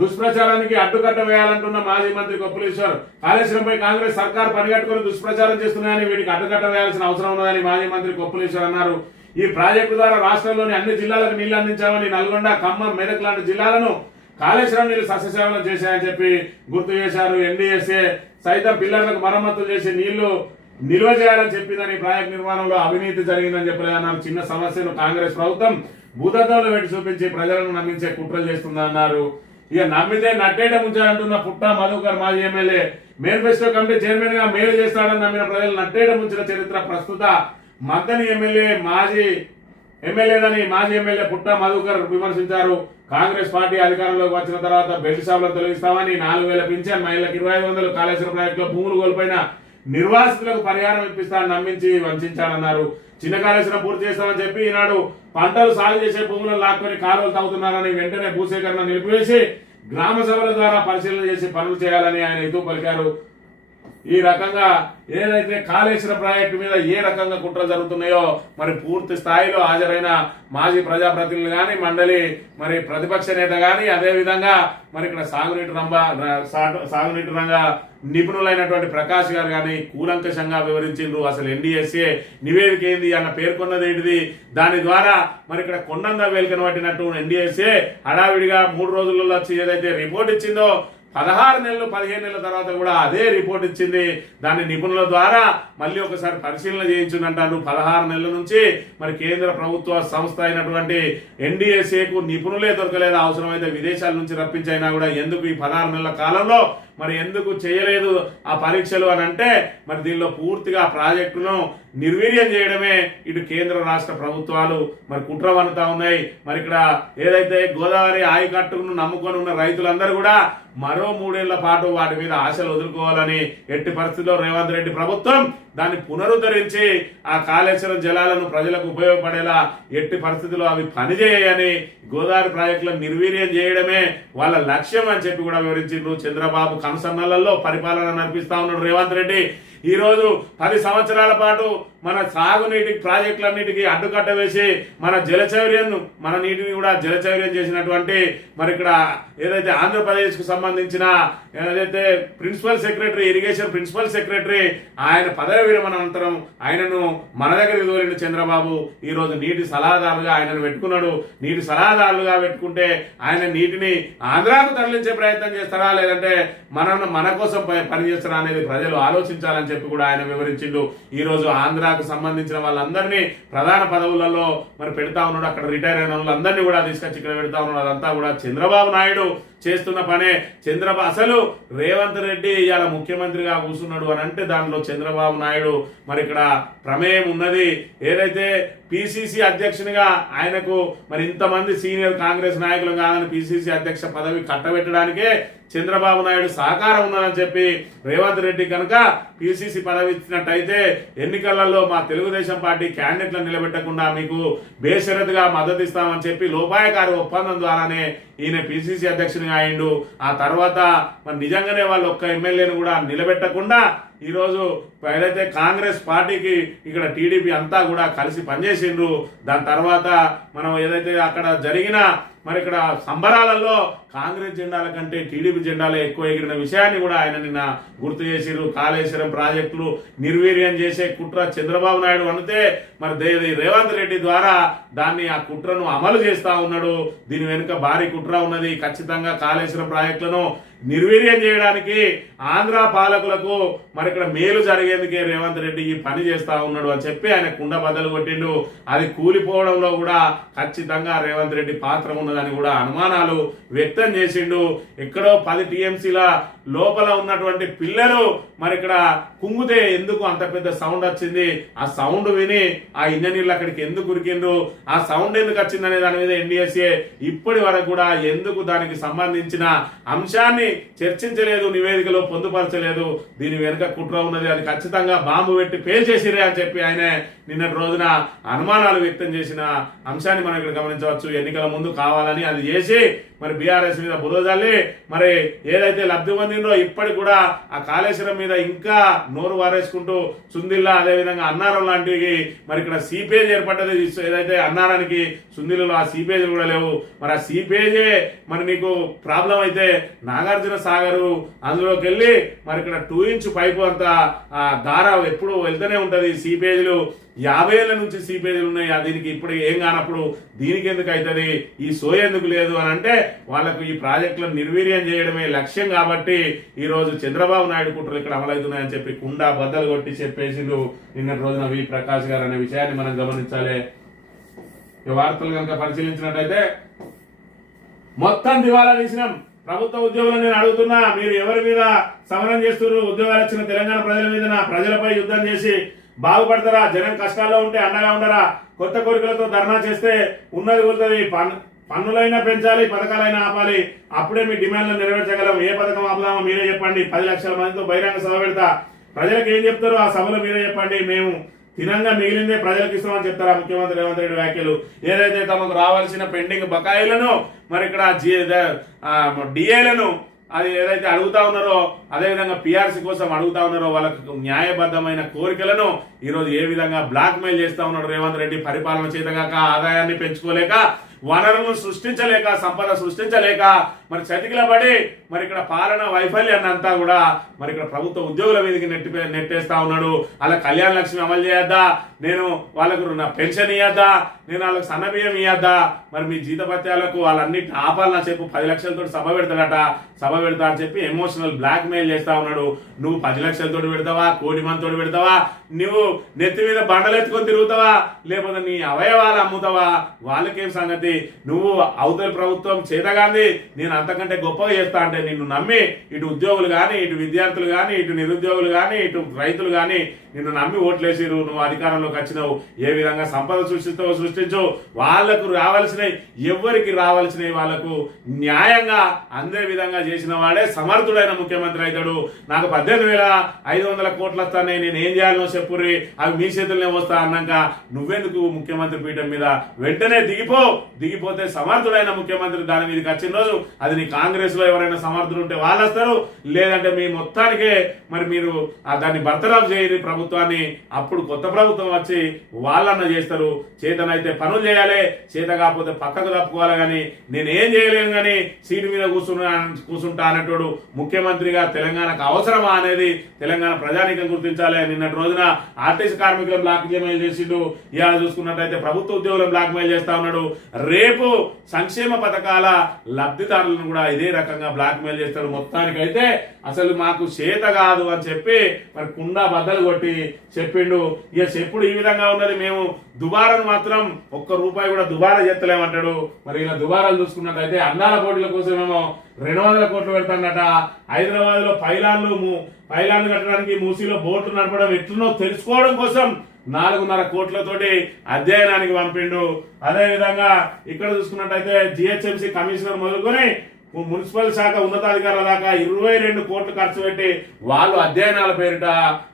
దుష్ప్రచారానికి అడ్డుకట్ట వేయాలంటున్న మాజీ మంత్రి కొప్పులేశ్వర్, కాళేశ్వరంపై కాంగ్రెస్ సర్కార్ పనిగట్టుకుని దుష్ప్రచారం చేస్తున్నాయని, వీటికి అడ్డుకట్ట వేయాల్సిన అవసరం ఉన్నదని మాజీ మంత్రి కొప్పులేశ్వర్ అన్నారు. ఈ ప్రాజెక్టు ద్వారా రాష్ట్రంలోని అన్ని జిల్లాలకు నీళ్లు అందించామని, నల్గొండ, ఖమ్మం, మెదక్ లాంటి జిల్లాలను కాళేశ్వరం నీళ్లు సస్యసేవనం చేశాయని చెప్పి గుర్తు చేశారు. ఎన్డీఎస్ఏ సైతం పిల్లర్లకు మరమ్మతులు చేసి నీళ్లు నిల్వ చేయాలని చెప్పిందని, ప్రాజెక్టు నిర్మాణంలో అవినీతి జరిగిందని చెప్పలేదన్నారు. చిన్న సమస్యను కాంగ్రెస్ ప్రభుత్వం భూతత్వంలో పెట్టి చూపించి ప్రజలను నమ్మించే కుట్రలు చేస్తుందన్నారు. ఇక నమ్మితే నట్టేట ముంచాలంటున్న పుట్ట మధుకర్, మాజీ ఎమ్మెల్యే, మేనిఫెస్టో కమిటీ చైర్మన్ గా మేలు చేస్తాడని నమ్మిన ప్రజలు నట్టేట ముంచిన చరిత్ర ప్రస్తుత మద్దని ఎమ్మెల్యేదని మాజీ ఎమ్మెల్యే పుట్ట మధుకర్ విమర్శించారు. కాంగ్రెస్ పార్టీ అధికారంలోకి వచ్చిన తర్వాత బెల్ట్ షాపులను తొలగిస్తామని, 4,000 పింఛన్, మహిళలకు 2,500, కాళేశ్వరం ప్రాజెక్టులో భూములు కోల్పోయిన నిర్వాసితులకు పరిహారం ఇప్పిస్తానని నమ్మించి వంచారన్నారు. చిన్న కాళేశ్వరం పూర్తి చేస్తామని చెప్పి ఈనాడు పంటలు సాగు చేసే భూములను లాక్కొని కాలువలు తాగుతున్నారని, వెంటనే భూసేకరణ నిలిపివేసి గ్రామ సభల ద్వారా పరిశీలన చేసి పనులు చేయాలని ఆయన ఎదురు పలికారు. ఈ రకంగా ఏదైతే కాళేశ్వరం ప్రాజెక్టు మీద ఏ రకంగా కుట్రలు జరుగుతున్నాయో మరి పూర్తి స్థాయిలో హాజరైన మాజీ ప్రజాప్రతినిధులు కానీ మండలి మరి ప్రతిపక్ష నేత కానీ అదే విధంగా మరి ఇక్కడ సాగునీటి రంగ నిపుణులైనటువంటి ప్రకాష్ గారు కానీ కూలంకషంగా వివరించిండ్రు. అసలు ఎన్డీఎస్ఏ నివేదిక ఏంది అన్న పేర్కొన్నది ఏంటిది, దాని ద్వారా మరి ఇక్కడ కొండంద వేలికను పట్టినట్టు ఎన్డీఎస్ఏ హడావిడిగా 3 రోజులలో వచ్చి ఏదైతే రిపోర్ట్ ఇచ్చిందో 16 నెలలు 15 నెలల తర్వాత కూడా అదే రిపోర్ట్ ఇచ్చింది. దాన్ని నిపుణుల ద్వారా మళ్ళీ ఒకసారి పరిశీలన చేయించిందంటారు. 16 నెలల నుంచి మరి కేంద్ర ప్రభుత్వ సంస్థ అయినటువంటి ఎన్డీఎస్ఏకు నిపుణులే దొరకలేదు. అవసరమైతే విదేశాల నుంచి రప్పించైనా కూడా ఎందుకు ఈ 16 నెలల కాలంలో మరి ఎందుకు చేయలేదు ఆ పరీక్షలు అని అంటే మరి దీనిలో పూర్తిగా ప్రాజెక్టును నిర్వీర్యం చేయడమే ఇటు కేంద్ర రాష్ట్ర ప్రభుత్వాలు మరి కుట్రవనుతా ఉన్నాయి. మరి ఇక్కడ ఏదైతే గోదావరి ఆయకట్టును నమ్ముకొని ఉన్న రైతులందరూ కూడా మరో 3 ఏళ్ల పాటు వాటి మీద ఆశలు వదులుకోవాలని ఎట్టి పరిస్థితుల్లో రేవంత్ రెడ్డి ప్రభుత్వం దాన్ని పునరుద్ధరించి ఆ కాళేశ్వరం జలాలను ప్రజలకు ఉపయోగపడేలా ఎట్టి పరిస్థితుల్లో అవి పనిచేయని గోదావరి ప్రాజెక్టులను నిర్వీర్యం చేయడమే వాళ్ళ లక్ష్యం అని చెప్పి కూడా వివరించిండ్రు. చంద్రబాబు కనుసన్నలలో పరిపాలన నడిపిస్తా ఉన్నాడు రేవంత్ రెడ్డి. ఈ రోజు 10 సంవత్సరాల పాటు మన సాగునీటి ప్రాజెక్టులన్నిటికీ అడ్డుకట్ట వేసి మన నీటిని కూడా జలచౌర్యం చేసినటువంటి మరి ఇక్కడ ఏదైతే ఆంధ్రప్రదేశ్ కు సంబంధించిన ఏదైతే ఇరిగేషన్ ప్రిన్సిపల్ సెక్రటరీ ఆయన పదవి విరమణ అనంతరం ఆయనను మన దగ్గరికి తోలిండు చంద్రబాబు. ఈ రోజు నీటి సలహాదారులుగా ఆయనను పెట్టుకున్నాడు. నీటి సలహాదారులుగా పెట్టుకుంటే ఆయన నీటిని ఆంధ్రాకు తరలించే ప్రయత్నం చేస్తారా లేదంటే మన కోసం పనిచేస్తారా అనేది ప్రజలు ఆలోచించాలని చెప్పి కూడా ఆయన వివరించిండు. ఈ రోజు ఆంధ్రాకు సంబంధించిన వాళ్ళందరినీ ప్రధాన పదవులలో మరి పెడతా ఉన్నాడు. అక్కడ రిటైర్ అయిన వాళ్ళందరినీ కూడా తీసుకొచ్చి ఇక్కడ పెడతా ఉన్నాడు. అదంతా కూడా చంద్రబాబు నాయుడు చేస్తున్న పనే. అసలు రేవంత్ రెడ్డి ఇవాళ ముఖ్యమంత్రిగా కూర్చున్నాడు అని అంటే దానిలో చంద్రబాబు నాయుడు మరి ఇక్కడ ప్రమేయం ఉన్నది. ఏదైతే పిసిసి అధ్యక్షునిగా ఆయనకు మరి ఇంతమంది సీనియర్ కాంగ్రెస్ నాయకులు కాదని పిసిసి అధ్యక్ష పదవి కట్టబెట్టడానికే చంద్రబాబు నాయుడు సహకారం ఉన్నదని చెప్పి రేవంత్ రెడ్డి కనుక పిసిసి పదవి ఇచ్చినట్టయితే ఎన్నికలలో మా తెలుగుదేశం పార్టీ క్యాండిడేట్లను నిలబెట్టకుండా మీకు బేషరతుగా మద్దతు ఇస్తామని చెప్పి లోపాయకారి ఒప్పందం ద్వారానే ఈయన పిసిసి అధ్యక్షునిగా అయిండు. ఆ తర్వాత మరి నిజంగానే వాళ్ళు ఒక్క ఎమ్మెల్యేను కూడా నిలబెట్టకుండా ఈరోజు ఏదైతే కాంగ్రెస్ పార్టీకి ఇక్కడ టీడీపీ అంతా కూడా కలిసి పనిచేసిండ్రు. దాని తర్వాత మనం ఏదైతే అక్కడ జరిగిన మరి ఇక్కడ సంబరాలలో కాంగ్రెస్ జెండాల కంటే టీడీపీ జెండాలే ఎక్కువ ఎగిరిన విషయాన్ని కూడా ఆయన నిన్న గుర్తు చేసిరు. కాళేశ్వరం ప్రాజెక్టులు నిర్వీర్యం చేసే కుట్ర చంద్రబాబు నాయుడు అనితే మరి రేవంత్ రెడ్డి ద్వారా దాన్ని ఆ కుట్రను అమలు చేస్తా ఉన్నాడు. దీని వెనుక భారీ కుట్ర ఉన్నది. ఖచ్చితంగా కాళేశ్వరం ప్రాజెక్టులను నిర్వీర్యం చేయడానికి ఆంధ్ర పాలకులకు మరి ఇక్కడ మేలు జరిగేందుకే రేవంత్ రెడ్డి ఈ పని చేస్తా ఉన్నాడు అని చెప్పి ఆయన కుండ బద్దలు కొట్టిండు. అది కూలిపోవడంలో కూడా ఖచ్చితంగా రేవంత్ రెడ్డి పాత్ర ఉన్నదని కూడా అనుమానాలు వ్యక్తం చేసిండు. ఎక్కడో 10 టీఎంసీల లోపల ఉన్నటువంటి పిల్లలు మరి ఇక్కడ కుంగుతే ఎందుకు అంత పెద్ద సౌండ్ వచ్చింది, ఆ సౌండ్ విని ఆ ఇంజనీర్లు అక్కడికి ఎందుకు ఉరికిండ్రు, ఆ సౌండ్ ఎందుకు వచ్చింది అనే దాని మీద ఎన్డీఎస్ఏ ఇప్పటి వరకు కూడా ఎందుకు దానికి సంబంధించిన అంశాన్ని చర్చించలేదు, నివేదికలో పొందుపరచలేదు. దీని వెనుక కుట్ర ఉన్నది, అది ఖచ్చితంగా బాంబు పెట్టి పేల్చేసిరే అని చెప్పి ఆయన నిన్నటి రోజున అనుమానాలు వ్యక్తం చేసిన అంశాన్ని మనం ఇక్కడ గమనించవచ్చు. ఎన్నికల ముందు కావాలని అది చేసి మరి బీఆర్ఎస్ మీద బురదల్లి మరి ఏదైతే లబ్ధి పొందిందో ఇప్పటికి కూడా ఆ కాళేశ్వరం మీద ఇంకా నోరు వారేసుకుంటూ సుందిల్లా అదేవిధంగా అన్నారం లాంటివి మరి ఇక్కడ సీపేజ్ ఏర్పడ్డది. ఏదైతే అన్నారానికి సుందిల్లలో ఆ సీపేజ్లు కూడా లేవు. మరి ఆ సీపేజే మరి నీకు ప్రాబ్లం అయితే నాగార్జున సాగరు అందులోకి వెళ్ళి మరి ఇక్కడ 2 ఇంచ్ పైపు అంతా ఆ దార ఎప్పుడు వెళ్తూనే ఉంటది. సీపేజ్లు 50 ఏళ్ల నుంచి సీపేజీలు ఉన్నాయి. దీనికి ఇప్పుడు ఏం కానప్పుడు దీనికి ఎందుకు అవుతుంది, ఈ ఎందుకు లేదు అని అంటే వాళ్ళకు ఈ ప్రాజెక్టులను నిర్వీర్యం చేయడమే లక్ష్యం. కాబట్టి ఈ రోజు చంద్రబాబు నాయుడు కుట్రలు ఇక్కడ అమలవుతున్నాయని చెప్పి కుండా బద్దలు కొట్టి చెప్పేసిండు నిన్నటి రోజున వి ప్రకాష్ గారు అనే విషయాన్ని మనం గమనించాలి. ఈ వార్తలు కనుక పరిశీలించినట్టయితే మొత్తం దివాలా తీసినాం. ప్రభుత్వ ఉద్యోగులను నేను అడుగుతున్నా, మీరు ఎవరి మీద సమరం చేస్తున్నారు? ఉద్యోగాలు వచ్చిన తెలంగాణ ప్రజల మీద ప్రజలపై యుద్ధం చేసి బాగుపడతారా? జనం కష్టాల్లో ఉంటే అండగా ఉండరా? కొత్త కోరికలతో ధర్నా చేస్తే ఉన్నది కొలుతుంది. పన్నులైనా పెంచాలి, పథకాలైనా ఆపాలి. అప్పుడే మీ డిమాండ్లను నెరవేర్చగలం. ఏ పథకం ఆపుదామో మీరే చెప్పండి. 10 లక్షల మందితో బహిరంగ సభ పెడతా. ప్రజలకు ఏం చెప్తారో ఆ సభలో మీరే చెప్పండి. మేము తినంగా మిగిలిందే ప్రజలకు ఇస్తామని చెప్తారా ముఖ్యమంత్రి రేవంత్ రెడ్డి వ్యాఖ్యలు. ఏదైతే తమకు రావాల్సిన పెండింగ్ బకాయిలను మరి ఇక్కడ డిఏలను అది ఏదైతే అడుగుతా ఉన్నారో అదేవిధంగా పిఆర్సీ కోసం అడుగుతా ఉన్నారో వాళ్ళకు న్యాయబద్ధమైన కోరికలను ఈరోజు ఏ విధంగా బ్లాక్ మెయిల్ చేస్తా ఉన్నాడు రేవంత్ రెడ్డి, పరిపాలన చేతగాక ఆదాయాన్ని పెంచుకోలేక వనరులను సృష్టించలేక సంపద సృష్టించలేక మరి చతికిల పడి మరి ఇక్కడ పాలన వైఫల్యాన్ని అంతా కూడా మరి ఇక్కడ ప్రభుత్వ ఉద్యోగుల మీదకి నెట్టేస్తా ఉన్నాడు. అలా కళ్యాణ లక్ష్మి అమలు చేయొద్దా, నేను వాళ్ళకు నా పెన్షన్ ఇవ్వద్దా, నేను వాళ్ళకి సన్నబియ్యం ఇవ్వద్దా, మరి మీ జీతపత్యాలకు వాళ్ళన్నిటిని ఆపాలన్నా చెప్పు 10 లక్షలతో సభ పెడతాడట, సభ పెడతా అని చెప్పి ఎమోషనల్ బ్లాక్ మెయిల్ చేస్తా ఉన్నాడు. నువ్వు 10 లక్షలతో పెడతావా, 1 కోటి మందితో పెడతావా, నువ్వు నెత్తి మీద బండలెత్తుకొని తిరుగుతావా, లేకపోతే నీ అవయవాలు అమ్ముతావా, వాళ్ళకేం సంగతి? నువ్వు అవతల ప్రభుత్వం చేతగాంది నేను అంతకంటే గొప్పగా చేస్తా అంటే నిన్ను నమ్మి ఇటు ఉద్యోగులు కానీ, ఇటు విద్యార్థులు కానీ, ఇటు నిరుద్యోగులు కానీ, ఇటు రైతులు కానీ నిన్ను నమ్మి ఓట్లేసిరు. నువ్వు అధికారంలోకి వచ్చినావు, ఏ విధంగా సంపద సృష్టిస్తావో సృష్టించు. వాళ్లకు రావాల్సినవి ఎవరికి రావాల్సినవి వాళ్లకు న్యాయంగా అందే విధంగా చేసిన వాడే సమర్థుడైన ముఖ్యమంత్రి అవుతాడు. నాకు 18,500 కోట్లు వస్తానే, నేను ఏం చేయాలనో చెప్పుర్రి, అవి మీ చేతుల్లోనే వస్తా అన్నాక నువ్వెందుకు ముఖ్యమంత్రి పీఠం మీద? వెంటనే దిగిపోతే సమర్థుడైన ముఖ్యమంత్రి దాని మీదకి వచ్చిన రోజు అది నీ కాంగ్రెస్ లో ఎవరైనా సమర్థులు ఉంటే వాళ్ళు వస్తారు, లేదంటే మీ మొత్తానికే మరి మీరు దాన్ని బర్తరఫ్ చేయరు ప్రభుత్వాన్ని. అప్పుడు కొత్త ప్రభుత్వం వచ్చి వాళ్ళన్న చేస్తారు. చేతనైతే పనులు చేయాలి, చేత కాకపోతే పక్కకు తప్పుకోవాలి. కానీ నేనేం చేయలేను కానీ సీటు మీద కూర్చుంటా అనేటోడు ముఖ్యమంత్రిగా తెలంగాణకు అవసరమా అనేది తెలంగాణ ప్రజానీకం గుర్తించాలి. నిన్నటి రోజున ఆర్టీసీ కార్మికులను బ్లాక్ మెయిల్ చేసిండు, ఇవాళ చూసుకున్నట్టయితే ప్రభుత్వ ఉద్యోగులను బ్లాక్ మెయిల్ చేస్తా ఉన్నాడు. రేపు సంక్షేమ పథకాల లబ్ధిదారులను కూడా ఇదే రకంగా బ్లాక్ మెయిల్ చేస్తాడు. మొత్తానికైతే అసలు మాకు చేత కాదు అని చెప్పి మరి కుండా బద్దలు కొట్టి చెప్పిండు. ఇక చెప్పుడు ఈ విధంగా ఉన్నది, మేము దుబారాను మాత్రం 1 రూపాయి కూడా దుబారా చేస్తలేమంటాడు. మరి ఇలా దుబారాలు చూసుకున్నట్టయితే అందాల పోటీల కోసమేమో 200 కోట్లు పెడతాడట. హైదరాబాద్ లో పైలాన్లు కట్టడానికి మూసీలో బోట్లు నడపడం ఎట్లునో తెలుసుకోవడం కోసం 4.5 కోట్లతోటి అధ్యయనానికి పంపిండు. అదే విధంగా ఇక్కడ చూసుకున్నట్టయితే జిహెచ్ఎంసీ కమిషనర్ మొదలుకొని మున్సిపల్ శాఖ ఉన్నతాధికారుల దాకా 22 కోట్లు ఖర్చు పెట్టి వాళ్ళు అధ్యయనాల పేరిట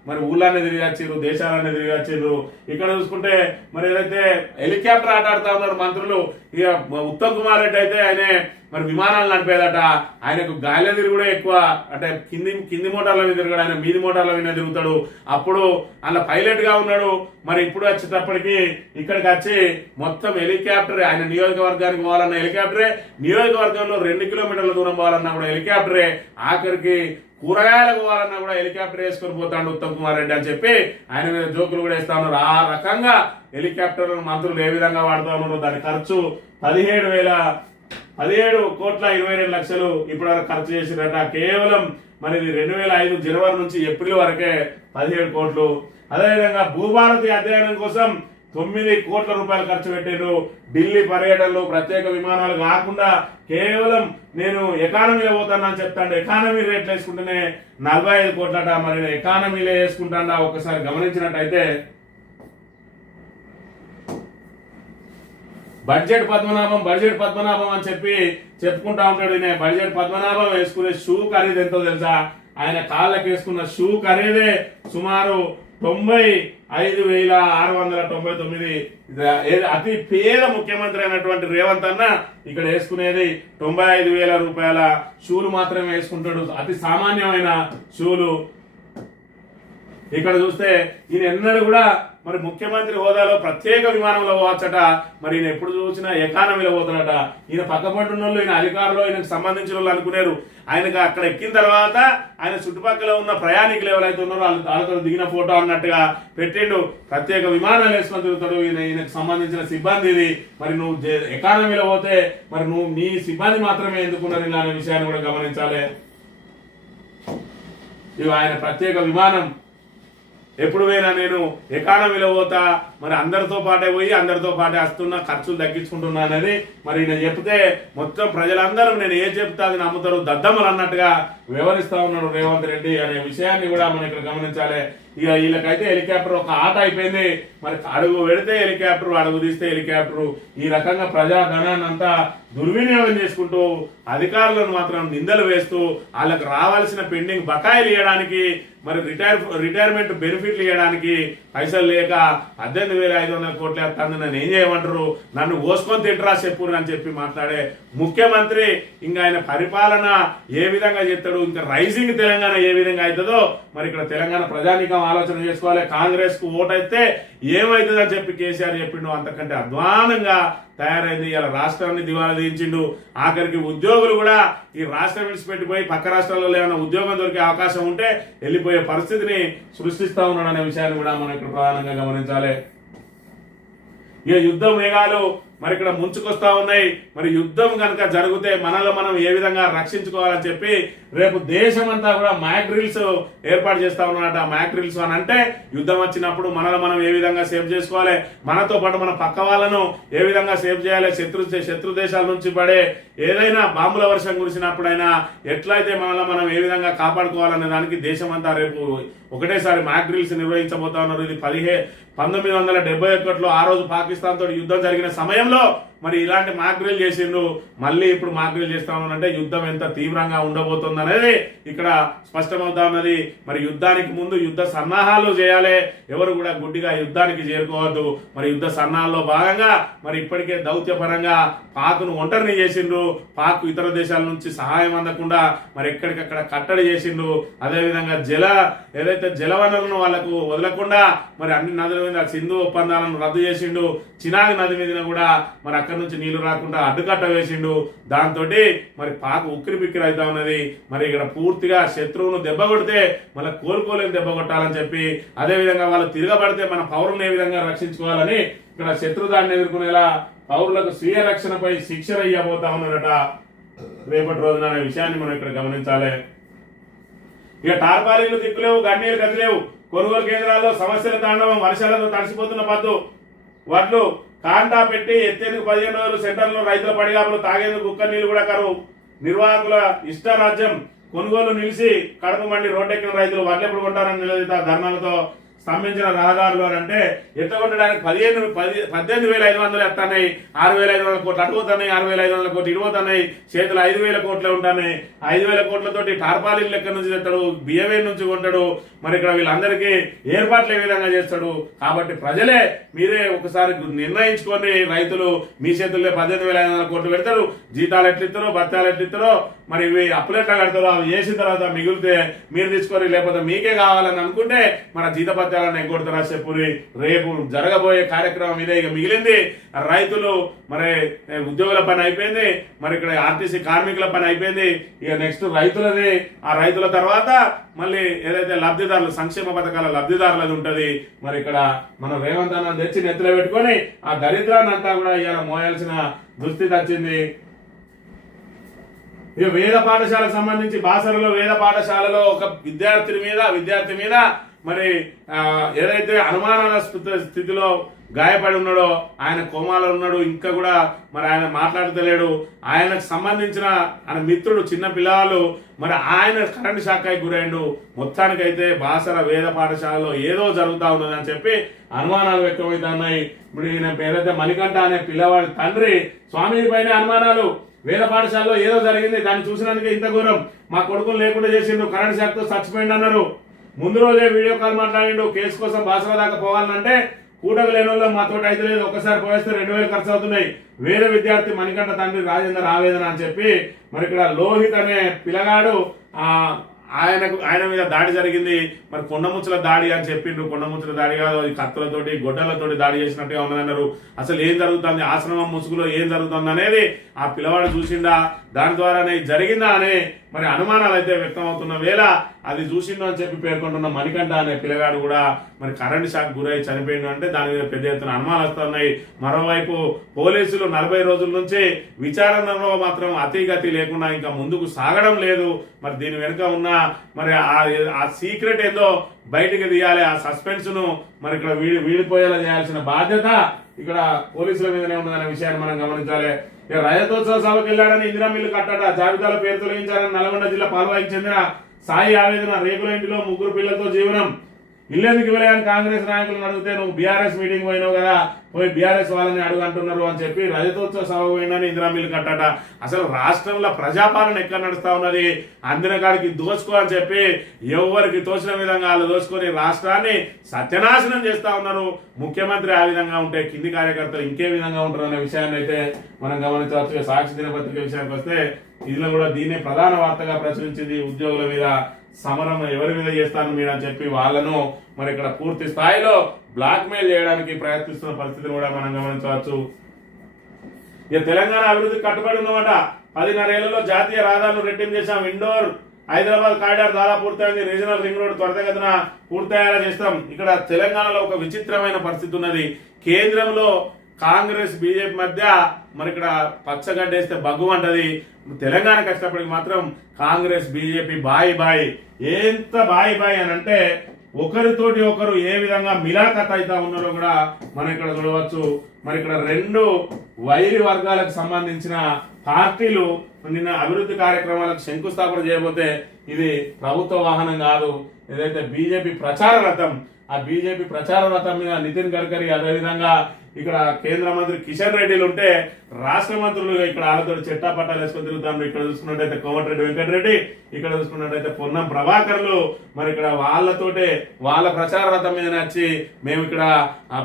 మరి ఊళ్ళని తిరిగి వచ్చిర్రు, దేశాలన్నీ తిరిగి వచ్చిర్రు. ఇక్కడ చూసుకుంటే మరి ఏదైతే హెలికాప్టర్ ఆట ఆడుతా ఉన్నారు మంత్రులు, ఇక ఉత్తమ్ కుమార్ రెడ్డి అయితే ఆయన మరి విమానాలు నడిపేదట. ఆయనకు గాలి తిరుగుడే ఎక్కువ, అంటే కింది మోటార్ల మీద తిరగడు, ఆయన మీది మోటార్ల మీద తిరుగుతాడు. అప్పుడు అలా పైలట్ గా ఉన్నాడు. మరి ఇప్పుడు వచ్చేటప్పటికి ఇక్కడికి వచ్చి మొత్తం హెలికాప్టర్, ఆయన నియోజకవర్గానికి పోవాలన్న హెలికాప్టరే, నియోజకవర్గంలో 2 కిలోమీటర్ల దూరం పోవాలన్నా కూడా హెలికాప్టరే, ఆఖరికి కూరగాయలకు పోవాలన్నా కూడా హెలికాప్టర్ వేసుకొని పోతాడు ఉత్తమ్ కుమార్ రెడ్డి అని చెప్పి ఆయన మీద జోకులు కూడా వేస్తా ఉన్నారు. ఆ రకంగా హెలికాప్టర్ మంత్రులు ఏ విధంగా వాడుతూ ఉన్నారు, దాని ఖర్చు 17 కోట్ల 22 లక్షలు ఇప్పటివరకు ఖర్చు చేసిరట. కేవలం మరి 2005 జనవరి నుంచి ఏప్రిల్ వరకే 17 కోట్లు. అదేవిధంగా భూభారతి అధ్యయనం కోసం 9 కోట్ల రూపాయలు ఖర్చు పెట్టారు. ఢిల్లీ పర్యటనలో ప్రత్యేక విమానాలు కాకుండా కేవలం నేను ఎకానమీలో పోతానని చెప్తాను. ఎకానమీ రేట్లు వేసుకుంటేనే 45 కోట్లట. మరి ఎకానమీలో వేసుకుంటాడా ఒకసారి గమనించినట్టయితే బడ్జెట్ పద్మనాభం అని చెప్పి చెప్పుకుంటా ఉంటాడు. నేను బడ్జెట్ పద్మనాభం వేసుకునే షూ ఖరీదు ఎంతో తెలుసా? ఆయన కాళ్ళకి వేసుకున్న షూ ఖరీదే సుమారు 95,699. అతి పేద ముఖ్యమంత్రి అయినటువంటి రేవంత్ అన్న ఇక్కడ వేసుకునేది 95,000 రూపాయల షూలు మాత్రమే వేసుకుంటాడు, అతి సామాన్యమైన షూలు. ఇక్కడ చూస్తే ఈయన ఎన్నడూ కూడా మరి ముఖ్యమంత్రి హోదాలో ప్రత్యేక విమానంలో పోవచ్చట. మరి ఈయన ఎప్పుడు చూసినా ఎకానమీలో పోతాడట. ఈయన పక్కపట్టున్న వాళ్ళు, ఈయన అధికారులు, ఈయనకు సంబంధించిన వాళ్ళు అనుకున్నారు. ఆయనకు అక్కడ ఎక్కిన తర్వాత ఆయన చుట్టుపక్కల ఉన్న ప్రయాణికులు ఎవరైతే ఉన్నారో వాళ్ళతో దిగిన ఫోటో అన్నట్టుగా పెట్టిండు. ప్రత్యేక విమానాలు వేసుకొని తిరుగుతాడు ఈయనకు సంబంధించిన సిబ్బంది. ఇది మరి నువ్వు ఎకానమీలో పోతే మరి నువ్వు నీ సిబ్బంది మాత్రమే ఎందుకున్నారు ఇలా అనే విషయాన్ని కూడా గమనించాలి. ఇవి ఆయన ప్రత్యేక విమానం. ఎప్పుడు పోయినా నేను ఎకానమీలో పోతా, మరి అందరితో పాటే పోయి అందరితో పాటే వస్తున్నా, ఖర్చులు తగ్గించుకుంటున్నా అనేది మరి నేను చెప్తే మొత్తం ప్రజలందరూ నేను ఏం చెప్తా అది నమ్ముతారు, దద్దమ్మలు అన్నట్టుగా వ్యవహరిస్తా ఉన్నాడు రేవంత్ రెడ్డి అనే విషయాన్ని కూడా మనం ఇక్కడ గమనించాలి. ఇక వీళ్ళకైతే హెలికాప్టర్ ఒక ఆట అయిపోయింది. మరి అడుగు పెడితే హెలికాప్టర్, అడుగు తీస్తే హెలికాప్టర్, ఈ రకంగా ప్రజాధనాన్ని అంతా దుర్వినియోగం చేసుకుంటూ అధికారులను మాత్రం నిందలు వేస్తూ వాళ్ళకు రావాల్సిన పెండింగ్ బకాయిలు ఇవ్వడానికి, మరి రిటైర్మెంట్ బెనిఫిట్లు ఇవ్వడానికి పైసలు లేక 18 18,500 కోట్లు వేస్తాను, నన్ను ఏం చేయమంటారు, నన్ను ఓసుకొని తింటరా చెప్పు అని చెప్పి మాట్లాడే ముఖ్యమంత్రి ఇంకా ఆయన పరిపాలన ఏ విధంగా చేస్తాడు, ఇంకా రైజింగ్ తెలంగాణ ఏ విధంగా అవుతుందో మరి ఇక్కడ తెలంగాణ ప్రజానీకం ఆలోచన చేసుకోవాలి. కాంగ్రెస్ కు ఓటైతే ఏమవుతుంది అని చెప్పి కేసీఆర్ చెప్పిండు, అంతకంటే అధ్వానంగా తయారైంది. ఇలా రాష్ట్రాన్ని దివాలా తీయించిండు. ఆఖరికి ఉద్యోగులు కూడా ఈ రాష్ట్రం విడిచిపెట్టిపోయి పక్క రాష్ట్రాల్లో ఏమైనా ఉద్యోగం దొరికే అవకాశం ఉంటే వెళ్ళిపోయే పరిస్థితిని సృష్టిస్తా ఉన్నాడు అనే విషయాన్ని కూడా మనం ఇక్కడ ప్రధానంగా గమనించాలి. ఇక యుద్ధ మేఘాలు మరి ఇక్కడ ముంచుకొస్తా ఉన్నాయి. మరి యుద్ధం కనుక జరిగితే మనలో మనం ఏ విధంగా రక్షించుకోవాలని చెప్పి రేపు దేశమంతా కూడా మ్యాక్ డ్రిల్స్ ఏర్పాటు చేస్తా ఉన్నారట. మ్యాక్ డ్రిల్స్ అని అంటే యుద్ధం వచ్చినప్పుడు మనలో మనం ఏ విధంగా సేవ్ చేసుకోవాలి, మనతో పాటు మన పక్క వాళ్ళను ఏ విధంగా సేవ్ చేయాలి, శత్రు దేశాల నుంచి పడే ఏదైనా బాంబుల వర్షం కురిసినప్పుడైనా ఎట్లయితే మనలో మనం ఏ విధంగా కాపాడుకోవాలనే దానికి దేశమంతా రేపు ఒకటేసారి మ్యాక్ డ్రిల్స్ నిర్వహించబోతా ఉన్నారు. ఇది 1971లో ఆ రోజు పాకిస్తాన్ తోటి యుద్ధం జరిగిన సమయంలో మరి ఇలాంటి మాక్ డ్రిల్ చేసిండ్రు. మళ్ళీ ఇప్పుడు మాక్ డ్రిల్ చేస్తా ఉన్నారంటే యుద్ధం ఎంత తీవ్రంగా ఉండబోతుంది అనేది ఇక్కడ స్పష్టమవుతా ఉన్నది. మరి యుద్ధానికి ముందు యుద్ధ సన్నాహాలు చేయాలి, ఎవరు కూడా గుడ్డిగా యుద్ధానికి చేరుకోవద్దు. మరి యుద్ధ సన్నాహాల్లో భాగంగా మరి ఇప్పటికే దౌత్యపరంగా పాక్ను ఒంటరిని చేసిండ్రు. పాక్ ఇతర దేశాల నుంచి సహాయం అందకుండా మరి ఎక్కడికక్కడ కట్టడి చేసిండ్రు. అదేవిధంగా ఏదైతే జలవనరులను వాళ్ళకు వదలకుండా మరి అన్ని నదుల మీద సింధు ఒప్పందాలను రద్దు చేసిండు. చినాగ్ నది మీద కూడా మరి అక్కడి నుంచి నీళ్లు రాకుండా అడ్డుకట్ట వేసిండు. దాంతో మరి పాక్ ఉక్కిరి బిక్కిరి అవుతా ఉన్నది. మరి ఇక్కడ పూర్తిగా శత్రువును దెబ్బ కొడితే మళ్ళీ కోలుకోలేని దెబ్బ కొట్టాలని చెప్పి, అదేవిధంగా వాళ్ళు తిరగబడితే మన పౌరులను ఏ విధంగా రక్షించుకోవాలని ఇక్కడ శత్రుదాన్ని ఎదుర్కొనేలా పౌరులకు స్వీయ రక్షణపై శిక్షణ ఇవ్వబోతా ఉన్నారట రేపటి రోజున అనే విషయాన్ని మనం ఇక్కడ గమనించాలి. ఇక టార్పాలీలు దిక్కులేవు, గన్నీలు గదిలేవు, కొనుగోలు కేంద్రాల్లో సమస్యల తాండవం, వర్షాలతో తడిసిపోతున్న పద్దు, వడ్లు కాంటా పెట్టి ఎత్తేందుకు 15 రోజులు సెంటర్లో రైతుల పడిగాపులు, తాగేందుకు కుక్క నీళ్లు కూడా కరువు, నిర్వాహకుల ఇష్టారాజ్యం, కొనుగోలు నిలిచి కడుపు మండి రోడ్డెక్కిన రైతులు వడ్లెప్పుడు కొంటారని నిలదీత ధర్నాలతో స్తంభించిన రహదారులు అని అంటే ఎట్లా కొట్టడానికి 18,500 ఎత్తాయి, 6,500 కోట్లు అటుపోతున్నాయి, 6,500 కోట్లు ఇటుపోతున్నాయి, చేతులు 5,000 కోట్లు ఉంటాయి. 5,000 కోట్లతోటి టార్పాలిన్ లెక్క నుంచి తెస్తాడు, బియ్యవే నుంచి కొంటాడు. మరి ఇక్కడ వీళ్ళందరికీ ఏర్పాట్లు ఏ విధంగా చేస్తాడు. కాబట్టి ప్రజలే మీరే ఒకసారి నిర్ణయించుకొని రైతులు మీ చేతుల్లో 18,500 కోట్లు పెడతారు, జీతాలు ఎట్లిస్తారో బత్తాలు ఎట్లిస్తారో మరి ఇవి అప్పులు ఎట్లా కడతారో అవి చేసిన తర్వాత మిగిలితే మీరు తీసుకొని, లేకపోతే మీకే కావాలని అనుకుంటే మన జీత పత్యాలను ఎగ్గొడతారా చెప్పురి. రేపు జరగబోయే కార్యక్రమం ఇదే. ఇక మిగిలింది రైతులు మరి ఉద్యోగుల పని అయిపోయింది, మరి ఇక్కడ ఆర్టీసీ కార్మికుల పని అయిపోయింది. ఇక నెక్స్ట్ రైతులది. ఆ రైతుల తర్వాత మళ్ళీ ఏదైతే లబ్ధిదారులు సంక్షేమ పథకాల లబ్ధిదారులది ఉంటది. మరి ఇక్కడ మనం రేవంత్ అన్న తెచ్చి నెత్తిలో పెట్టుకొని ఆ దరిద్రాన్ని అంతా కూడా ఇవాళ మోయాల్సిన దుస్థితి వచ్చింది. ఇక వేద పాఠశాలకు సంబంధించి బాసరలో వేద పాఠశాలలో ఒక విద్యార్థి మీద మరి ఏదైతే అనుమానాస్పద స్థితిలో గాయపడి ఉన్నాడో, ఆయన కోమాలో ఉన్నాడు, ఇంకా కూడా మరి ఆయన మాట్లాడతలేడు. ఆయనకు సంబంధించిన ఆయన మిత్రుడు చిన్న పిల్లలు మరి ఆయన కరెంట్ షాక్ అయి గురైండు. మొత్తానికైతే బాసర వేద పాఠశాలలో ఏదో జరుగుతా ఉన్నదని చెప్పి అనుమానాలు వ్యక్తమవుతున్నాయి. ఇప్పుడు ఈయన ఏదైతే మణికంఠ అనే పిల్లవాడి తండ్రి స్వామి పైన అనుమానాలు, వేద పాఠశాలలో ఏదో జరిగింది, దాన్ని చూసినందుకే ఇంత ఘోరం, మా కొడుకులు లేకుండా చేసిండు, కరెంట్ షాక్ తో చచ్చిపోయిండు అన్నారు. ముందు రోజే వీడియో కాల్ మాట్లాడిండు. కేసు కోసం బాసర దాకా పోవాలంటే కూటమి లేని వాళ్ళు మాతోటి అయితే లేదు, ఒక్కసారి పోయేస్తే 2,000 ఖర్చు అవుతున్నాయి. వేరే విద్యార్థి మణికంఠ తండ్రి రాజేందర్ ఆవేదన అని చెప్పి మరి ఇక్కడ లోహిత్ అనే పిల్లగాడు ఆయన మీద దాడి జరిగింది. మరి కొండముచ్చుల దాడి అని చెప్పిండ్రు. కొండముచ్చుల దాడి కాదు, కత్తులతోటి గొడ్డలతోటి దాడి చేసినట్టుగా ఉన్నదన్నారు. అసలు ఏం జరుగుతుంది, ఆశ్రమం ముసుగులో ఏం జరుగుతుంది అనేది ఆ పిల్లవాడు చూసిండా, దాని ద్వారానే జరిగిందా అనే మరి అనుమానాలు అయితే వ్యక్తం అవుతున్న వేళ అది చూసిండు అని చెప్పి పేర్కొంటున్న మణికంఠ అనే పిల్లగాడు కూడా మరి కరెంట్ షాక్ గురై చనిపోయిండు అంటే దాని మీద పెద్ద ఎత్తున అనుమానాలు వస్తున్నాయి. మరోవైపు పోలీసులు 40 రోజుల నుంచి విచారణలో మాత్రం అతిగతి లేకుండా ఇంకా ముందుకు సాగడం లేదు. మరి దీని వెనుక ఉన్న మరి ఆ సీక్రెట్ ఏదో బయటికి తీయాలి, ఆ సస్పెన్స్ ను మరి ఇక్కడ వీడిపోయేలా చేయాల్సిన బాధ్యత ఇక్కడ పోలీసుల మీదనే ఉన్నదనే విషయాన్ని మనం గమనించాలి. ఇక రజతోత్సవ సభకు వెళ్లాడని ఇందిరా మిల్లు కట్టట జాబితాలో పేరు తొలగించారని నల్గొండ జిల్లా పాల్వాయికి చెందిన సాయి ఆవేదన. రేకుల ఇంటిలో 3 పిల్లలతో జీవనం. ఇల్లు ఎందుకు ఇవ్వలేని కాంగ్రెస్ నాయకులను అడిగితే నువ్వు బీఆర్ఎస్ మీటింగ్ పోయినావు కదా, పోయి బీఆర్ఎస్ వాళ్ళని అడుగు అంటున్నారు అని చెప్పి రజతోత్సవ సభ పోయిందని ఇందిరా మిల్లు కట్టట. అసలు రాష్ట్రంలో ప్రజాపాలన ఎక్కడ నడుస్తా ఉన్నది? అందిన కాడికి దోచుకో అని చెప్పి ఎవరికి తోచిన విధంగా వాళ్ళు దోచుకొని రాష్ట్రాన్ని సత్యనాశనం చేస్తా ఉన్నారు. ముఖ్యమంత్రి ఆ విధంగా ఉంటే కింది కార్యకర్తలు ఇంకే విధంగా ఉంటారు అనే విషయాన్ని అయితే మనం గమనించవచ్చు. సాక్షి దినపత్రిక విషయానికి వస్తే ఇందులో కూడా దీన్నే ప్రధాన వార్తగా ప్రచురించింది. ఉద్యోగుల మీద సమరం ఎవరి మీద చేస్తాను మీరు అని చెప్పి వాళ్ళను మరి ఇక్కడ పూర్తి స్థాయిలో బ్లాక్ మెయిల్ చేయడానికి ప్రయత్నిస్తున్న పరిస్థితిని కూడా మనం గమనించవచ్చు. ఇక తెలంగాణ అభివృద్ధి కట్టుబడి ఉన్నమాట. 10.5 ఏళ్లలో జాతీయ రహదారులు రెట్టింపు చేశాం. ఇండోర్ హైదరాబాద్ కారిడార్ దాదాపు పూర్తయింది. రీజనల్ రింగ్ రోడ్ త్వరితగతిన పూర్తయ్యేలా చేస్తాం. ఇక్కడ తెలంగాణలో ఒక విచిత్రమైన పరిస్థితి ఉన్నది. కేంద్రంలో కాంగ్రెస్ బీజేపీ మధ్య మరి ఇక్కడ పచ్చగడ్డేస్తే బగ్గు అంటది. తెలంగాణ కష్టపడికి మాత్రం కాంగ్రెస్ బీజేపీ బాయి బాయి. ఎంత బాయి బాయి అని అంటే ఒకరితోటి ఒకరు ఏ విధంగా మిలాఖత్ అవుతా ఉన్నారో కూడా మనం ఇక్కడ చూడవచ్చు. మరి ఇక్కడ 2 వైరి వర్గాలకు సంబంధించిన పార్టీలు నిన్న అభివృద్ధి కార్యక్రమాలకు శంకుస్థాపన చేయబోతే ఇది ప్రభుత్వ వాహనం కాదు, ఏదైతే బీజేపీ ప్రచార రథం. ఆ బీజేపీ ప్రచార రథం మీద నితిన్ గడ్కరీ, అదేవిధంగా ఇక్కడ కేంద్ర మంత్రి కిషన్ రెడ్డిలు ఉంటే రాష్ట్ర మంత్రులు ఇక్కడ వాళ్ళతో చెట్టా పట్టాలు వేసుకొని తిరుగుతారు. ఇక్కడ చూసుకున్నట్టయితే కోమటిరెడ్డి వెంకటరెడ్డి, ఇక్కడ చూసుకున్నట్టయితే పొన్నం ప్రభాకర్లు మరి ఇక్కడ వాళ్ళతోటే వాళ్ళ ప్రచార రథం మీద వచ్చి మేము ఇక్కడ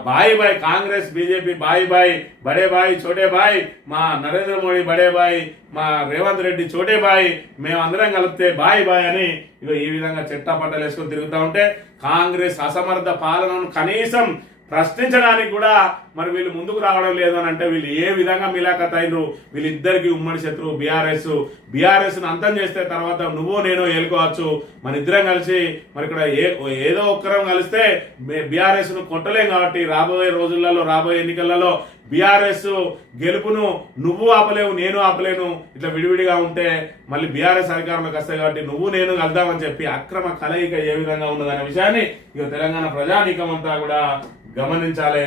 bye bye Congress BJP bye bye, బడే బాయ్ చోటే బాయ్, మా నరేంద్ర మోడీ బడే బాయ్, మా రేవంత్ రెడ్డి చోటే బాయ్, మేము అందరం కలిపితే బాయ్ బాయ్ అని ఇక ఈ విధంగా చెట్టా పట్టాలు వేసుకొని తిరుగుతూ ఉంటే కాంగ్రెస్ అసమర్థ పాలనను కనీసం ప్రశ్నించడానికి కూడా మరి వీళ్ళు ముందుకు రావడం లేదు అని అంటే వీళ్ళు ఏ విధంగా మిలాఖత్ అయినరు? వీళ్ళిద్దరికి ఉమ్మడి శత్రువు బీఆర్ఎస్ ను అంతం చేస్తే తర్వాత నువ్వు నేను ఏలుకోవచ్చు. మన ఇద్దరం కలిసి మరి ఇక్కడ ఏదో ఒక్కరం కలిస్తే బీఆర్ఎస్ ను కొట్టలేం. కాబట్టి రాబోయే రోజులలో రాబోయే ఎన్నికలలో బీఆర్ఎస్ గెలుపును నువ్వు ఆపలేవు, నేను ఆపలేను. ఇట్లా విడివిడిగా ఉంటే మళ్ళీ బీఆర్ఎస్ అధికారంలోకి వస్తాయి. కాబట్టి నువ్వు నేను కలుద్దామని చెప్పి అక్రమ కలయిక ఏ విధంగా ఉన్నదనే విషయాన్ని ఇక తెలంగాణ ప్రజానీకం అంతా కూడా గమనించాలి.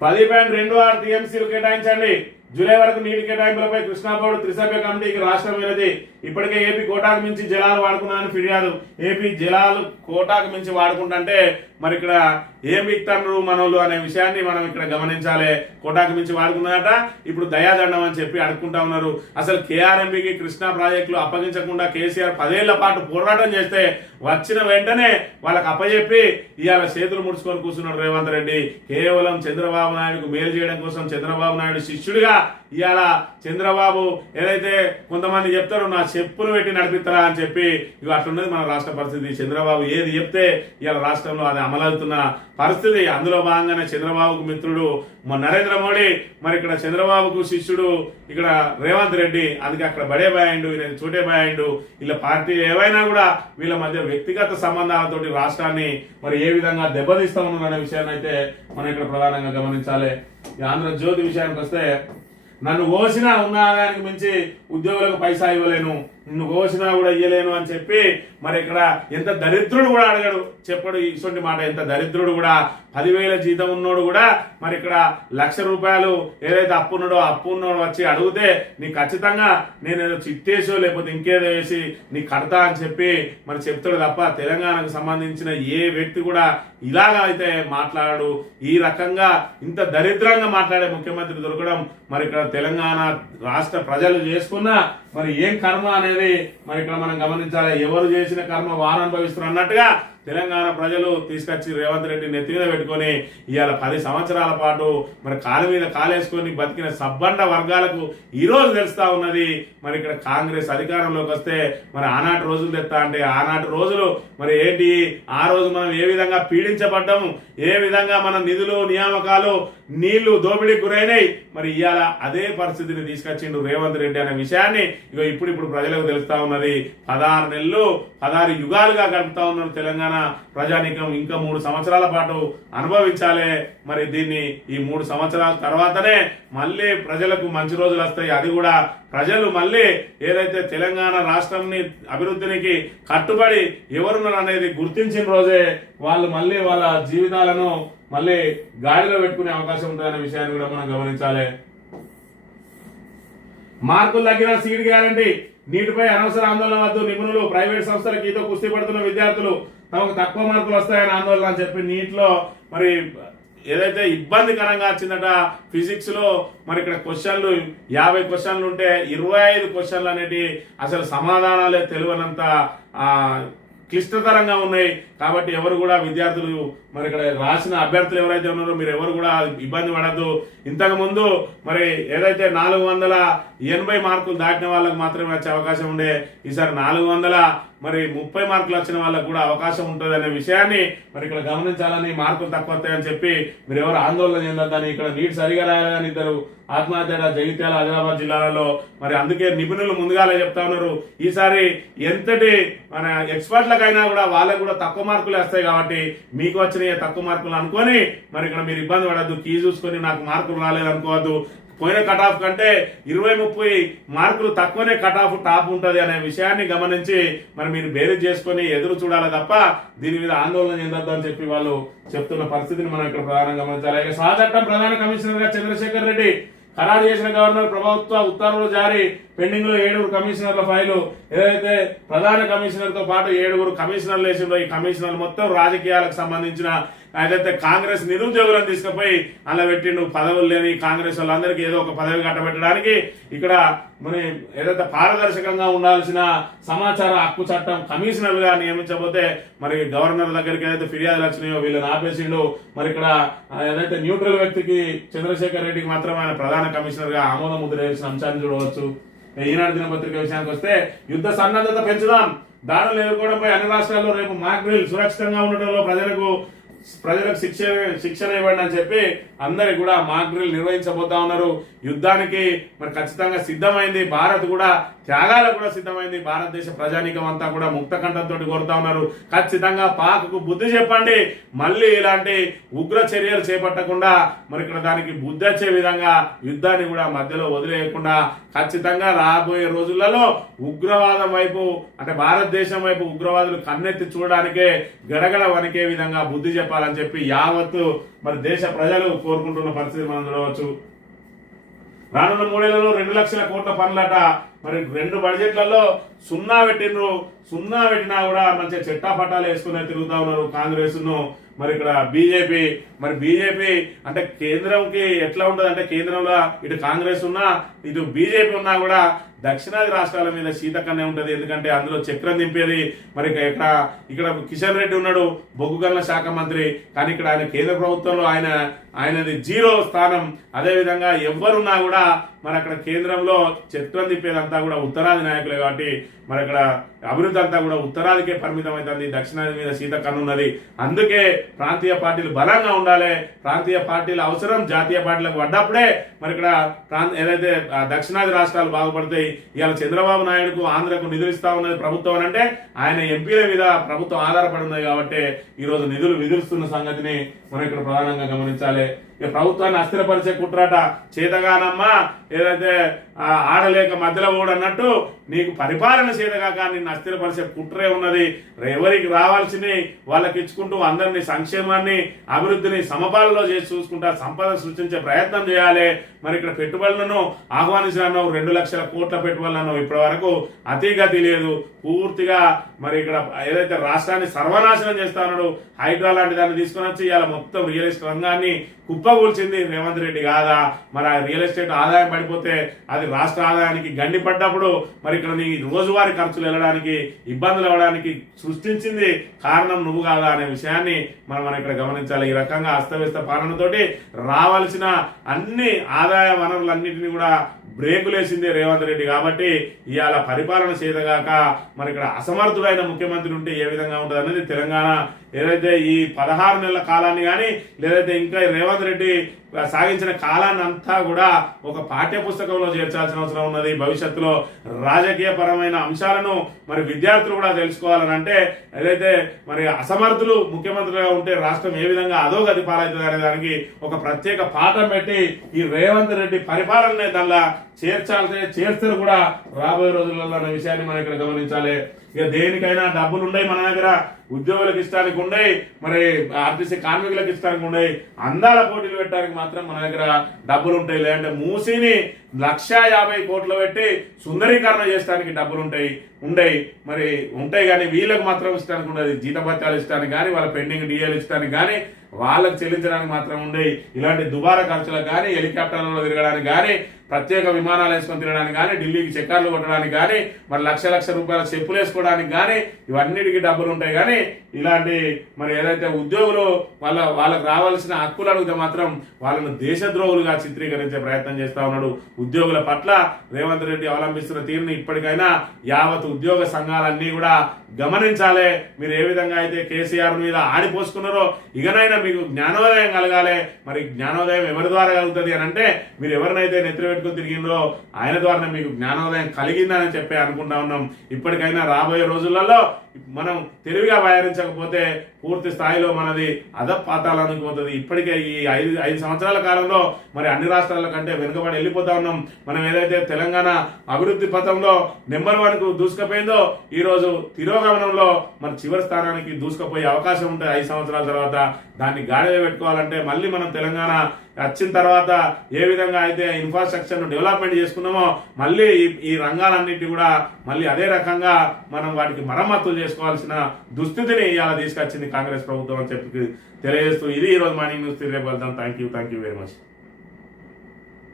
$10.26 టీఎంసీలు కేటాయించండి. జూలై వరకు నీటి కేటాయింపులపై కృష్ణా బోర్డు త్రిసభ్య కమిటీకి రాష్ట్రం వినతి. ఇప్పటికే ఏపీ కోటాకు మించి జలాలు వాడుకున్నారని ఫిర్యాదు. ఏపీ జలాలు కోటాకు మించి వాడుకుంటుంటే మరి ఇక్కడ ఏం ఇస్తున్నారు మనోళ్ళు అనే విషయాన్ని మనం ఇక్కడ గమనించాలి. కోటాకు మించి వాడుకున్నారట, ఇప్పుడు దయాదండం అని చెప్పి అడుక్కుంటా ఉన్నారు. అసలు కేఆర్ఎంబీకి కృష్ణా ప్రాజెక్టులు అప్పగించకుండా కేసీఆర్ 10 ఏళ్ల పాటు పోరాటం చేస్తే వచ్చిన వెంటనే వాళ్ళకి అప్పచెప్పి ఇవాళ చేతులు ముడుచుకొని కూర్చున్నాడు రేవంత్ రెడ్డి. కేవలం చంద్రబాబు నాయుడుకు మేలు చేయడం కోసం చంద్రబాబు నాయుడు శిష్యుడిగా ఇవాళ చంద్రబాబు ఏదైతే కొంతమంది చెప్తారో నా చెప్పులు పెట్టి నడిపిస్తారా అని చెప్పి ఇక అట్లున్నది మన రాష్ట్ర పరిస్థితి. చంద్రబాబు ఏది చెప్తే ఇవాళ రాష్ట్రంలో అది అమలవుతున్న పరిస్థితి. అందులో భాగంగానే చంద్రబాబుకు మిత్రుడు నరేంద్ర మోడీ, మరి ఇక్కడ చంద్రబాబుకు శిష్యుడు ఇక్కడ రేవంత్ రెడ్డి. అందుకే అక్కడ బడే బాయిండు, ఈయన చోటే బాయిండు. ఇలా పార్టీ ఏవైనా కూడా వీళ్ళ మధ్య వ్యక్తిగత సంబంధాలతోటి రాష్ట్రాన్ని మరి ఏ విధంగా దెబ్బతీస్తా ఉన్నారనే విషయాన్ని అయితే మనం ఇక్కడ ప్రధానంగా గమనించాలి. ఆంధ్రజ్యోతి విషయానికి వస్తే నన్ను కోసినా ఉన్న ఆదాయానికి మించి ఉద్యోగులకు పైసా ఇవ్వలేను, నిన్ను కోసినా కూడా ఇయ్యలేను అని చెప్పి మరి ఇక్కడ ఎంత దరిద్రుడు కూడా అడగడు, చెప్పడు ఇటువంటి మాట. ఎంత దరిద్రుడు కూడా 10,000 జీతం ఉన్నోడు కూడా మరి ఇక్కడ ₹1,00,000 ఏదైతే అప్పు ఉన్నోడు వచ్చి అడిగితే నీకు ఖచ్చితంగా నేనేదో చిట్టేసో లేకపోతే ఇంకేదో వేసి నీకు కడతా అని చెప్పి మరి చెప్తాడు తప్ప తెలంగాణకు సంబంధించిన ఏ వ్యక్తి కూడా ఇలాగా అయితే మాట్లాడు. ఈ రకంగా ఇంత దరిద్రంగా మాట్లాడే ముఖ్యమంత్రి దొరకడం మరి ఇక్కడ తెలంగాణ రాష్ట్ర ప్రజలు చేసుకున్న మరి ఏం కర్మ అనేది మరి ఇక్కడ మనం గమనించాలి. ఎవరు చేసిన కర్మ వారు అనుభవిస్తున్నారు అన్నట్టుగా తెలంగాణ ప్రజలు తీసుకొచ్చి రేవంత్ రెడ్డి నెత్తి మీద పెట్టుకొని ఇవాళ 10 సంవత్సరాల పాటు మరి కాలు మీద కాలేసుకొని బతికిన సబ్బండ వర్గాలకు ఈ రోజు తెలుస్తా ఉన్నది. మరి ఇక్కడ కాంగ్రెస్ అధికారంలోకి వస్తే మరి ఆనాటి రోజులు తెస్తా అంటే ఆనాటి రోజులు మరి ఏంటి, ఆ రోజు మనం ఏ విధంగా పీడించబడ్డాము, ఏ విధంగా మన నిధులు నియామకాలు నీళ్లు దోపిడీకి గురైనాయి. మరి ఇవాళ అదే పరిస్థితిని తీసుకొచ్చిండు రేవంత్ రెడ్డి అనే విషయాన్ని ఇప్పుడు ప్రజలకు తెలుస్తా ఉన్నది. 16 నెలలు 16 యుగాలుగా గడుపుతా ఉన్నారు తెలంగాణ ప్రజానీకం. ఇంకా 3 సంవత్సరాల పాటు అనుభవించాలి. మరి దీన్ని ఈ 3 సంవత్సరాల తర్వాతనే మళ్ళీ ప్రజలకు మంచి రోజులు వస్తాయి. అది కూడా ప్రజలు మళ్ళీ ఏదైతే తెలంగాణ రాష్ట్రంని అభివృద్ధికి కట్టుబడి ఎవరున్నారు అనేది గుర్తించిన రోజే వాళ్ళు మళ్ళీ వాళ్ళ జీవితాలను మళ్ళీ గాడిలో పెట్టుకునే అవకాశం ఉంటుందనే విషయాన్ని కూడా మనం గమనించాలి. మార్కులు తగ్గిన సీట్ గ్యారంటీ నీటిపై అనవసర ఆందోళన వద్దు, నిపుణులు ప్రైవేట్ సంస్థలకు ఈతో కుస్తీ పడుతున్న విద్యార్థులు తమకు తక్కువ మార్కులు వస్తాయని ఆందోళన అని చెప్పి నీటిలో మరి ఏదైతే ఇబ్బందికరంగా వచ్చిందట ఫిజిక్స్ లో, మరి ఇక్కడ క్వశ్చన్లు 50 క్వశ్చన్లు ఉంటే 25 క్వశ్చన్లు అనేటి అసలు సమాధానాలే తెలియనంత క్లిష్టతరంగా ఉన్నాయి. కాబట్టి ఎవరు కూడా విద్యార్థులు మరి ఇక్కడ రాసిన అభ్యర్థులు ఎవరైతే ఉన్నారో మీరు ఎవరు కూడా ఇబ్బంది పడద్దు. ఇంతకు ముందు మరి ఏదైతే 480 మార్కులు దాటిన వాళ్ళకి మాత్రమే వచ్చే అవకాశం ఉండే, ఈసారి 430 మార్కులు వచ్చిన వాళ్ళకు కూడా అవకాశం ఉంటుంది అనే విషయాన్ని మరి ఇక్కడ గమనించాలని, మార్కులు తక్కువ వస్తాయని చెప్పి మీరు ఎవరు ఆందోళన చెందొద్దని. ఇక్కడ నీట్ సరిగా రాయాలని ఇద్దరు ఆత్మహత్య జగిత్యాల ఆదిలాబాద్ జిల్లాలలో, మరి అందుకే నిపుణులు ముందుగానే చెప్తా ఉన్నారు ఈసారి ఎంతటి మన ఎక్స్పర్ట్లకైనా కూడా వాళ్ళకు కూడా తక్కువ మార్కులు వస్తాయి కాబట్టి మీకు వచ్చిన తక్కువ మార్కులు అనుకొని మరి ఇక్కడ మీరు ఇబ్బంది పడద్దు. కీ చూసుకొని నాకు మార్కులు రాలేదు అనుకోవద్దు. పోయిన కట్ ఆఫ్ కంటే 20-30 మార్కులు తక్కువనే కట్ ఆఫ్ టాప్ ఉంటది అనే విషయాన్ని గమనించి మరి మీరు బేరీజ్ చేసుకొని ఎదురు చూడాలి తప్ప దీని మీద ఆందోళన చెందొద్దు అని చెప్పి వాళ్ళు చెప్తున్న పరిస్థితిని మనం ఇక్కడ ప్రధానంగా గమనించాలి. ఇక సహచట్టం ప్రధాన కమిషనర్ గా చంద్రశేఖర్ రెడ్డి ఖరారు చేసిన గవర్నర్ ప్రభుత్వ ఉత్తర్వులు జారీ, పెండింగ్ లో 7 కమిషనర్ల ఫైలు. ఏదైతే ప్రధాన కమిషనర్ తో పాటు 7 కమిషనర్లు వేసిండో ఈ కమిషనర్లు మొత్తం రాజకీయాలకు సంబంధించిన ఏదైతే కాంగ్రెస్ నిరుద్యోగులను తీసుకుపోయి అలా పెట్టిండు. పదవులు లేని కాంగ్రెస్ వాళ్ళందరికీ ఏదో ఒక పదవి కట్టబెట్టడానికి ఇక్కడ మరి ఏదైతే పారదర్శకంగా ఉండాల్సిన సమాచార హక్కు చట్టం కమిషనర్లుగా నియమించబోతే మరి గవర్నర్ దగ్గరికి ఏదైతే ఫిర్యాదులు వచ్చినాయో వీళ్ళని ఆపేసిండు. మరి ఇక్కడ ఏదైతే న్యూట్రల్ వ్యక్తికి చంద్రశేఖర్ రెడ్డికి మాత్రం ఆయన ప్రధాన కమిషనర్ గా ఆమోద ముద్ర వేసిన అంశాన్ని చూడవచ్చు. ఈనాడు దినపత్రిక విషయానికి వస్తే యుద్ధ సన్నద్ధత పెంచుదాం, దాడులు ఎదుర్కోవడంపై అన్ని రాష్ట్రాల్లో రేపు మాక్ డ్రిల్, సురక్షితంగా ఉండటంలో ప్రజలకు శిక్షణ ఇవ్వండి అని చెప్పి అందరికి కూడా మాక్ డ్రిల్ నిర్వహించబోతా ఉన్నారు. యుద్ధానికి మరి ఖచ్చితంగా సిద్ధమైంది భారత్ కూడా, త్యాగాలకు కూడా సిద్ధమైంది. భారతదేశ ప్రజానీకం అంతా కూడా ముక్త కంఠంతో కోరుతా ఉన్నారు. ఖచ్చితంగా పాక్ కు బుద్ధి చెప్పండి, మళ్ళీ ఇలాంటి ఉగ్ర చర్యలు చేపట్టకుండా మరి ఇక్కడ దానికి బుద్ధి వచ్చే విధంగా యుద్ధాన్ని కూడా మధ్యలో వదిలేయకుండా ఖచ్చితంగా రాబోయే రోజులలో ఉగ్రవాదం వైపు అంటే భారతదేశం వైపు ఉగ్రవాదులు కన్నెత్తి చూడడానికే గడగడ వణికే విధంగా బుద్ధి చెప్పాలని చెప్పి యావత్తు మరి దేశ ప్రజలు కోరుకుంటున్న పరిస్థితి మనం చూడవచ్చు. రానున్న 3 ఏళ్లలో 2 లక్షల కోట్ల పనులట. మరి 2 బడ్జెట్లలో సున్నా పెట్టినరు. సున్నా పెట్టినా కూడా మంచిగా చెట్టా పట్టాలు వేసుకుని తిరుగుతా ఉన్నారు కాంగ్రెస్ ను. మరి ఇక్కడ బీజేపీ, మరి బీజేపీ అంటే కేంద్రంకి ఎట్లా ఉంటది అంటే కేంద్రంలో ఇటు కాంగ్రెస్ ఉన్నా ఇటు బీజేపీ ఉన్నా కూడా దక్షిణాది రాష్ట్రాల మీద శీతకన్నే ఉంటది. ఎందుకంటే అందులో చక్రం దింపేది మరి ఇక్కడ కిషన్ రెడ్డి ఉన్నాడు, బొగ్గు గనుల శాఖ మంత్రి, కానీ ఇక్కడ ఆయన కేంద్ర ప్రభుత్వంలో ఆయనది 0 స్థానం. అదే విధంగా ఎవరున్నా కూడా మరి అక్కడ కేంద్రంలో చక్రం తిప్పేదంతా కూడా ఉత్తరాది నాయకులే కాబట్టి మరి అక్కడ అభివృద్ధి అంతా కూడా ఉత్తరాదికే పరిమితం అవుతుంది, దక్షిణాది మీద శీతకన్ను ఉన్నది. అందుకే ప్రాంతీయ పార్టీలు బలంగా ఉండాలి. ప్రాంతీయ పార్టీల అవసరం జాతీయ పార్టీలకు పడ్డప్పుడే మరి ఇక్కడ ఏదైతే దక్షిణాది రాష్ట్రాలు బాగుపడతాయి. ఇవాళ చంద్రబాబు నాయుడుకు ఆంధ్రకు నిధులు ఇస్తా ఉన్నది ప్రభుత్వం అంటే ఆయన ఎంపీల మీద ప్రభుత్వం ఆధారపడి ఉన్నది కాబట్టి ఈ రోజు నిధులు విధిస్తున్న సంగతిని మనం ఇక్కడ ప్రధానంగా గమనించాలి. ఇక ప్రభుత్వాన్ని అస్థిరపరిచే కుట్రాట. చేతగానమ్మా ఏదైతే ఆడలేక మధ్యలో ఓడన్నట్టు నీకు పరిపాలన చేతగాక నిన్ను అస్థిరపరిచే కుట్రే ఉన్నది. ఎవరికి రావాల్సింది వాళ్ళకి ఇచ్చుకుంటూ అందరినీ సంక్షేమాన్ని అభివృద్ధిని సమపాలలో చేసి చూసుకుంటా సంపద సృష్టించే ప్రయత్నం చేయాలి. మరి ఇక్కడ పెట్టుబడులను ఆహ్వానించినాను, 2 లక్షల కోట్ల పెట్టుబడులను ఇప్పటి వరకు అతిగతి లేదు. పూర్తిగా మరి ఇక్కడ ఏదైతే రాష్ట్రాన్ని సర్వనాశనం చేస్తా ఉన్నాడు, హైడ్రా లాంటి దాన్ని తీసుకుని వచ్చి ఇలా మొత్తం రియల్ ఎస్టేట్ రంగాన్ని కుప్పగూల్చింది రేవంత్ రెడ్డి కాదా? మరి ఆ రియల్ ఎస్టేట్ ఆదాయం పడిపోతే అది రాష్ట్ర ఆదాయానికి గండి పడ్డప్పుడు మరి ఇక్కడ నీ రోజువారీ ఖర్చులు వెళ్ళడానికి ఇబ్బందులు అవ్వడానికి సృష్టించింది కారణం నువ్వు కాదా అనే విషయాన్ని మనం ఇక్కడ గమనించాలి. ఈ రకంగా అస్తవ్యస్త పాలనతోటి రావాల్సిన అన్ని ఆదాయ వనరులన్నింటినీ కూడా బ్రేకులేసింది రేవంత్ రెడ్డి. కాబట్టి ఇవాళ పరిపాలన చేతగాక మరి ఇక్కడ అసమర్థుడైన ముఖ్యమంత్రి ఉంటే ఏ విధంగా ఉంటుంది అనేది తెలంగాణ ఏదైతే ఈ 16 నెలల కాలాన్ని కానీ లేదైతే ఇంకా రేవంత్ రెడ్డి సాగించిన కాలాన్ని అంతా కూడా ఒక పాఠ్య పుస్తకంలో చేర్చాల్సిన అవసరం ఉన్నది. భవిష్యత్తులో రాజకీయ పరమైన అంశాలను మరి విద్యార్థులు కూడా తెలుసుకోవాలని అంటే ఏదైతే మరి అసమర్థులు ముఖ్యమంత్రిగా ఉంటే రాష్ట్రం ఏ విధంగా అధోగతి పాలవుతుంది అనే దానికి ఒక ప్రత్యేక పాఠం పెట్టి ఈ రేవంత్ రెడ్డి పరిపాలననే దానిలో చేస్తారు కూడా రాబోయే రోజులలో అనే విషయాన్ని మనం ఇక్కడ గమనించాలి. ఇక దేనికైనా డబ్బులు ఉన్నాయి మన దగ్గర, ఉద్యోగులకు ఇష్టానికి ఉన్నాయి, మరి ఆర్టీసీ కార్మికులకు ఇష్టానికి ఉన్నాయి, అందాల పోటీలు పెట్టడానికి మాత్రం మన దగ్గర డబ్బులు ఉంటాయి. లేదంటే మూసీని 150 కోట్లు పెట్టి సుందరీకరణ చేయడానికి డబ్బులు ఉండయి మరి ఉంటాయి కానీ వీళ్ళకి మాత్రం ఇష్టానికి ఉండదు. జీతభత్యాలు ఇష్టానికి కానీ, వాళ్ళ పెండింగ్ డిఏలు ఇష్టానికి కానీ, వాళ్ళకి చెల్లించడానికి మాత్రం ఉండేవి. ఇలాంటి దుబారా ఖర్చులకు కానీ, హెలికాప్టర్లలో తిరగడానికి కానీ, ప్రత్యేక విమానాలు వేసుకొని తినడానికి కానీ, ఢిల్లీకి చక్కర్లు కొట్టడానికి కానీ, మరి లక్ష రూపాయల చెప్పులు వేసుకోవడానికి కానీ, ఇవన్నిటికీ డబ్బులు ఉంటాయి. కానీ ఇలాంటి మరి ఏదైతే ఉద్యోగులు వాళ్ళకు రావాల్సిన హక్కులు అడిగితే మాత్రం వాళ్ళను దేశద్రోహులుగా చిత్రీకరించే ప్రయత్నం చేస్తా ఉన్నాడు. ఉద్యోగుల పట్ల రేవంత్ రెడ్డి అవలంబిస్తున్న తీరుని ఇప్పటికైనా యావత్ ఉద్యోగ సంఘాలన్నీ కూడా గమనించాలి. మీరు ఏ విధంగా అయితే కేసీఆర్ మీద ఆడిపోసుకున్నారో ఇకనైనా మీకు జ్ఞానోదయం కలగాలి. మరి జ్ఞానోదయం ఎవరి ద్వారా కలుగుతుంది అని అంటే, మీరు ఎవరినైతే నెత్తి పెట్టుకుని తిరిగిండ్రో ఆయన ద్వారా మీకు జ్ఞానోదయం కలిగిందని చెప్పి అనుకుంటా ఉన్నాం. ఇప్పటికైనా రాబోయే రోజులలో మనం తెలివిగా వ్యవహరించకపోతే పూర్తి స్థాయిలో మనది అధపాతాళానికి పోతుంది. ఇప్పటికే ఈ ఐదు సంవత్సరాల కాలంలో మరి అన్ని రాష్ట్రాల కంటే వెనుకబడి వెళ్ళిపోతా ఉన్నాం. మనం ఏదైతే తెలంగాణ అభివృద్ధి పథంలో నెంబర్ 1కు దూసుకుపోయిందో ఈరోజు తిరోగమనంలో మన చివరి స్థానానికి దూసుకుపోయే అవకాశం ఉంటుంది 5 సంవత్సరాల తర్వాత. దాన్ని గాడిలో పెట్టుకోవాలంటే మళ్ళీ మనం తెలంగాణ వచ్చిన తర్వాత ఏ విధంగా అయితే ఇన్ఫ్రాస్ట్రక్చర్ను డెవలప్మెంట్ చేసుకున్నామో మళ్ళీ ఈ రంగాలన్నిటి కూడా మళ్ళీ అదే రకంగా మనం వాటికి మరమ్మతులు చేసుకోవాల్సిన దుస్థితిని ఇవాళ తీసుకొచ్చింది కాంగ్రెస్ ప్రభుత్వం అని చెప్పి తెలియజేస్తూ ఇది ఈరోజు మార్నింగ్ న్యూస్. రేపు వెళ్తాం. Thank you very much.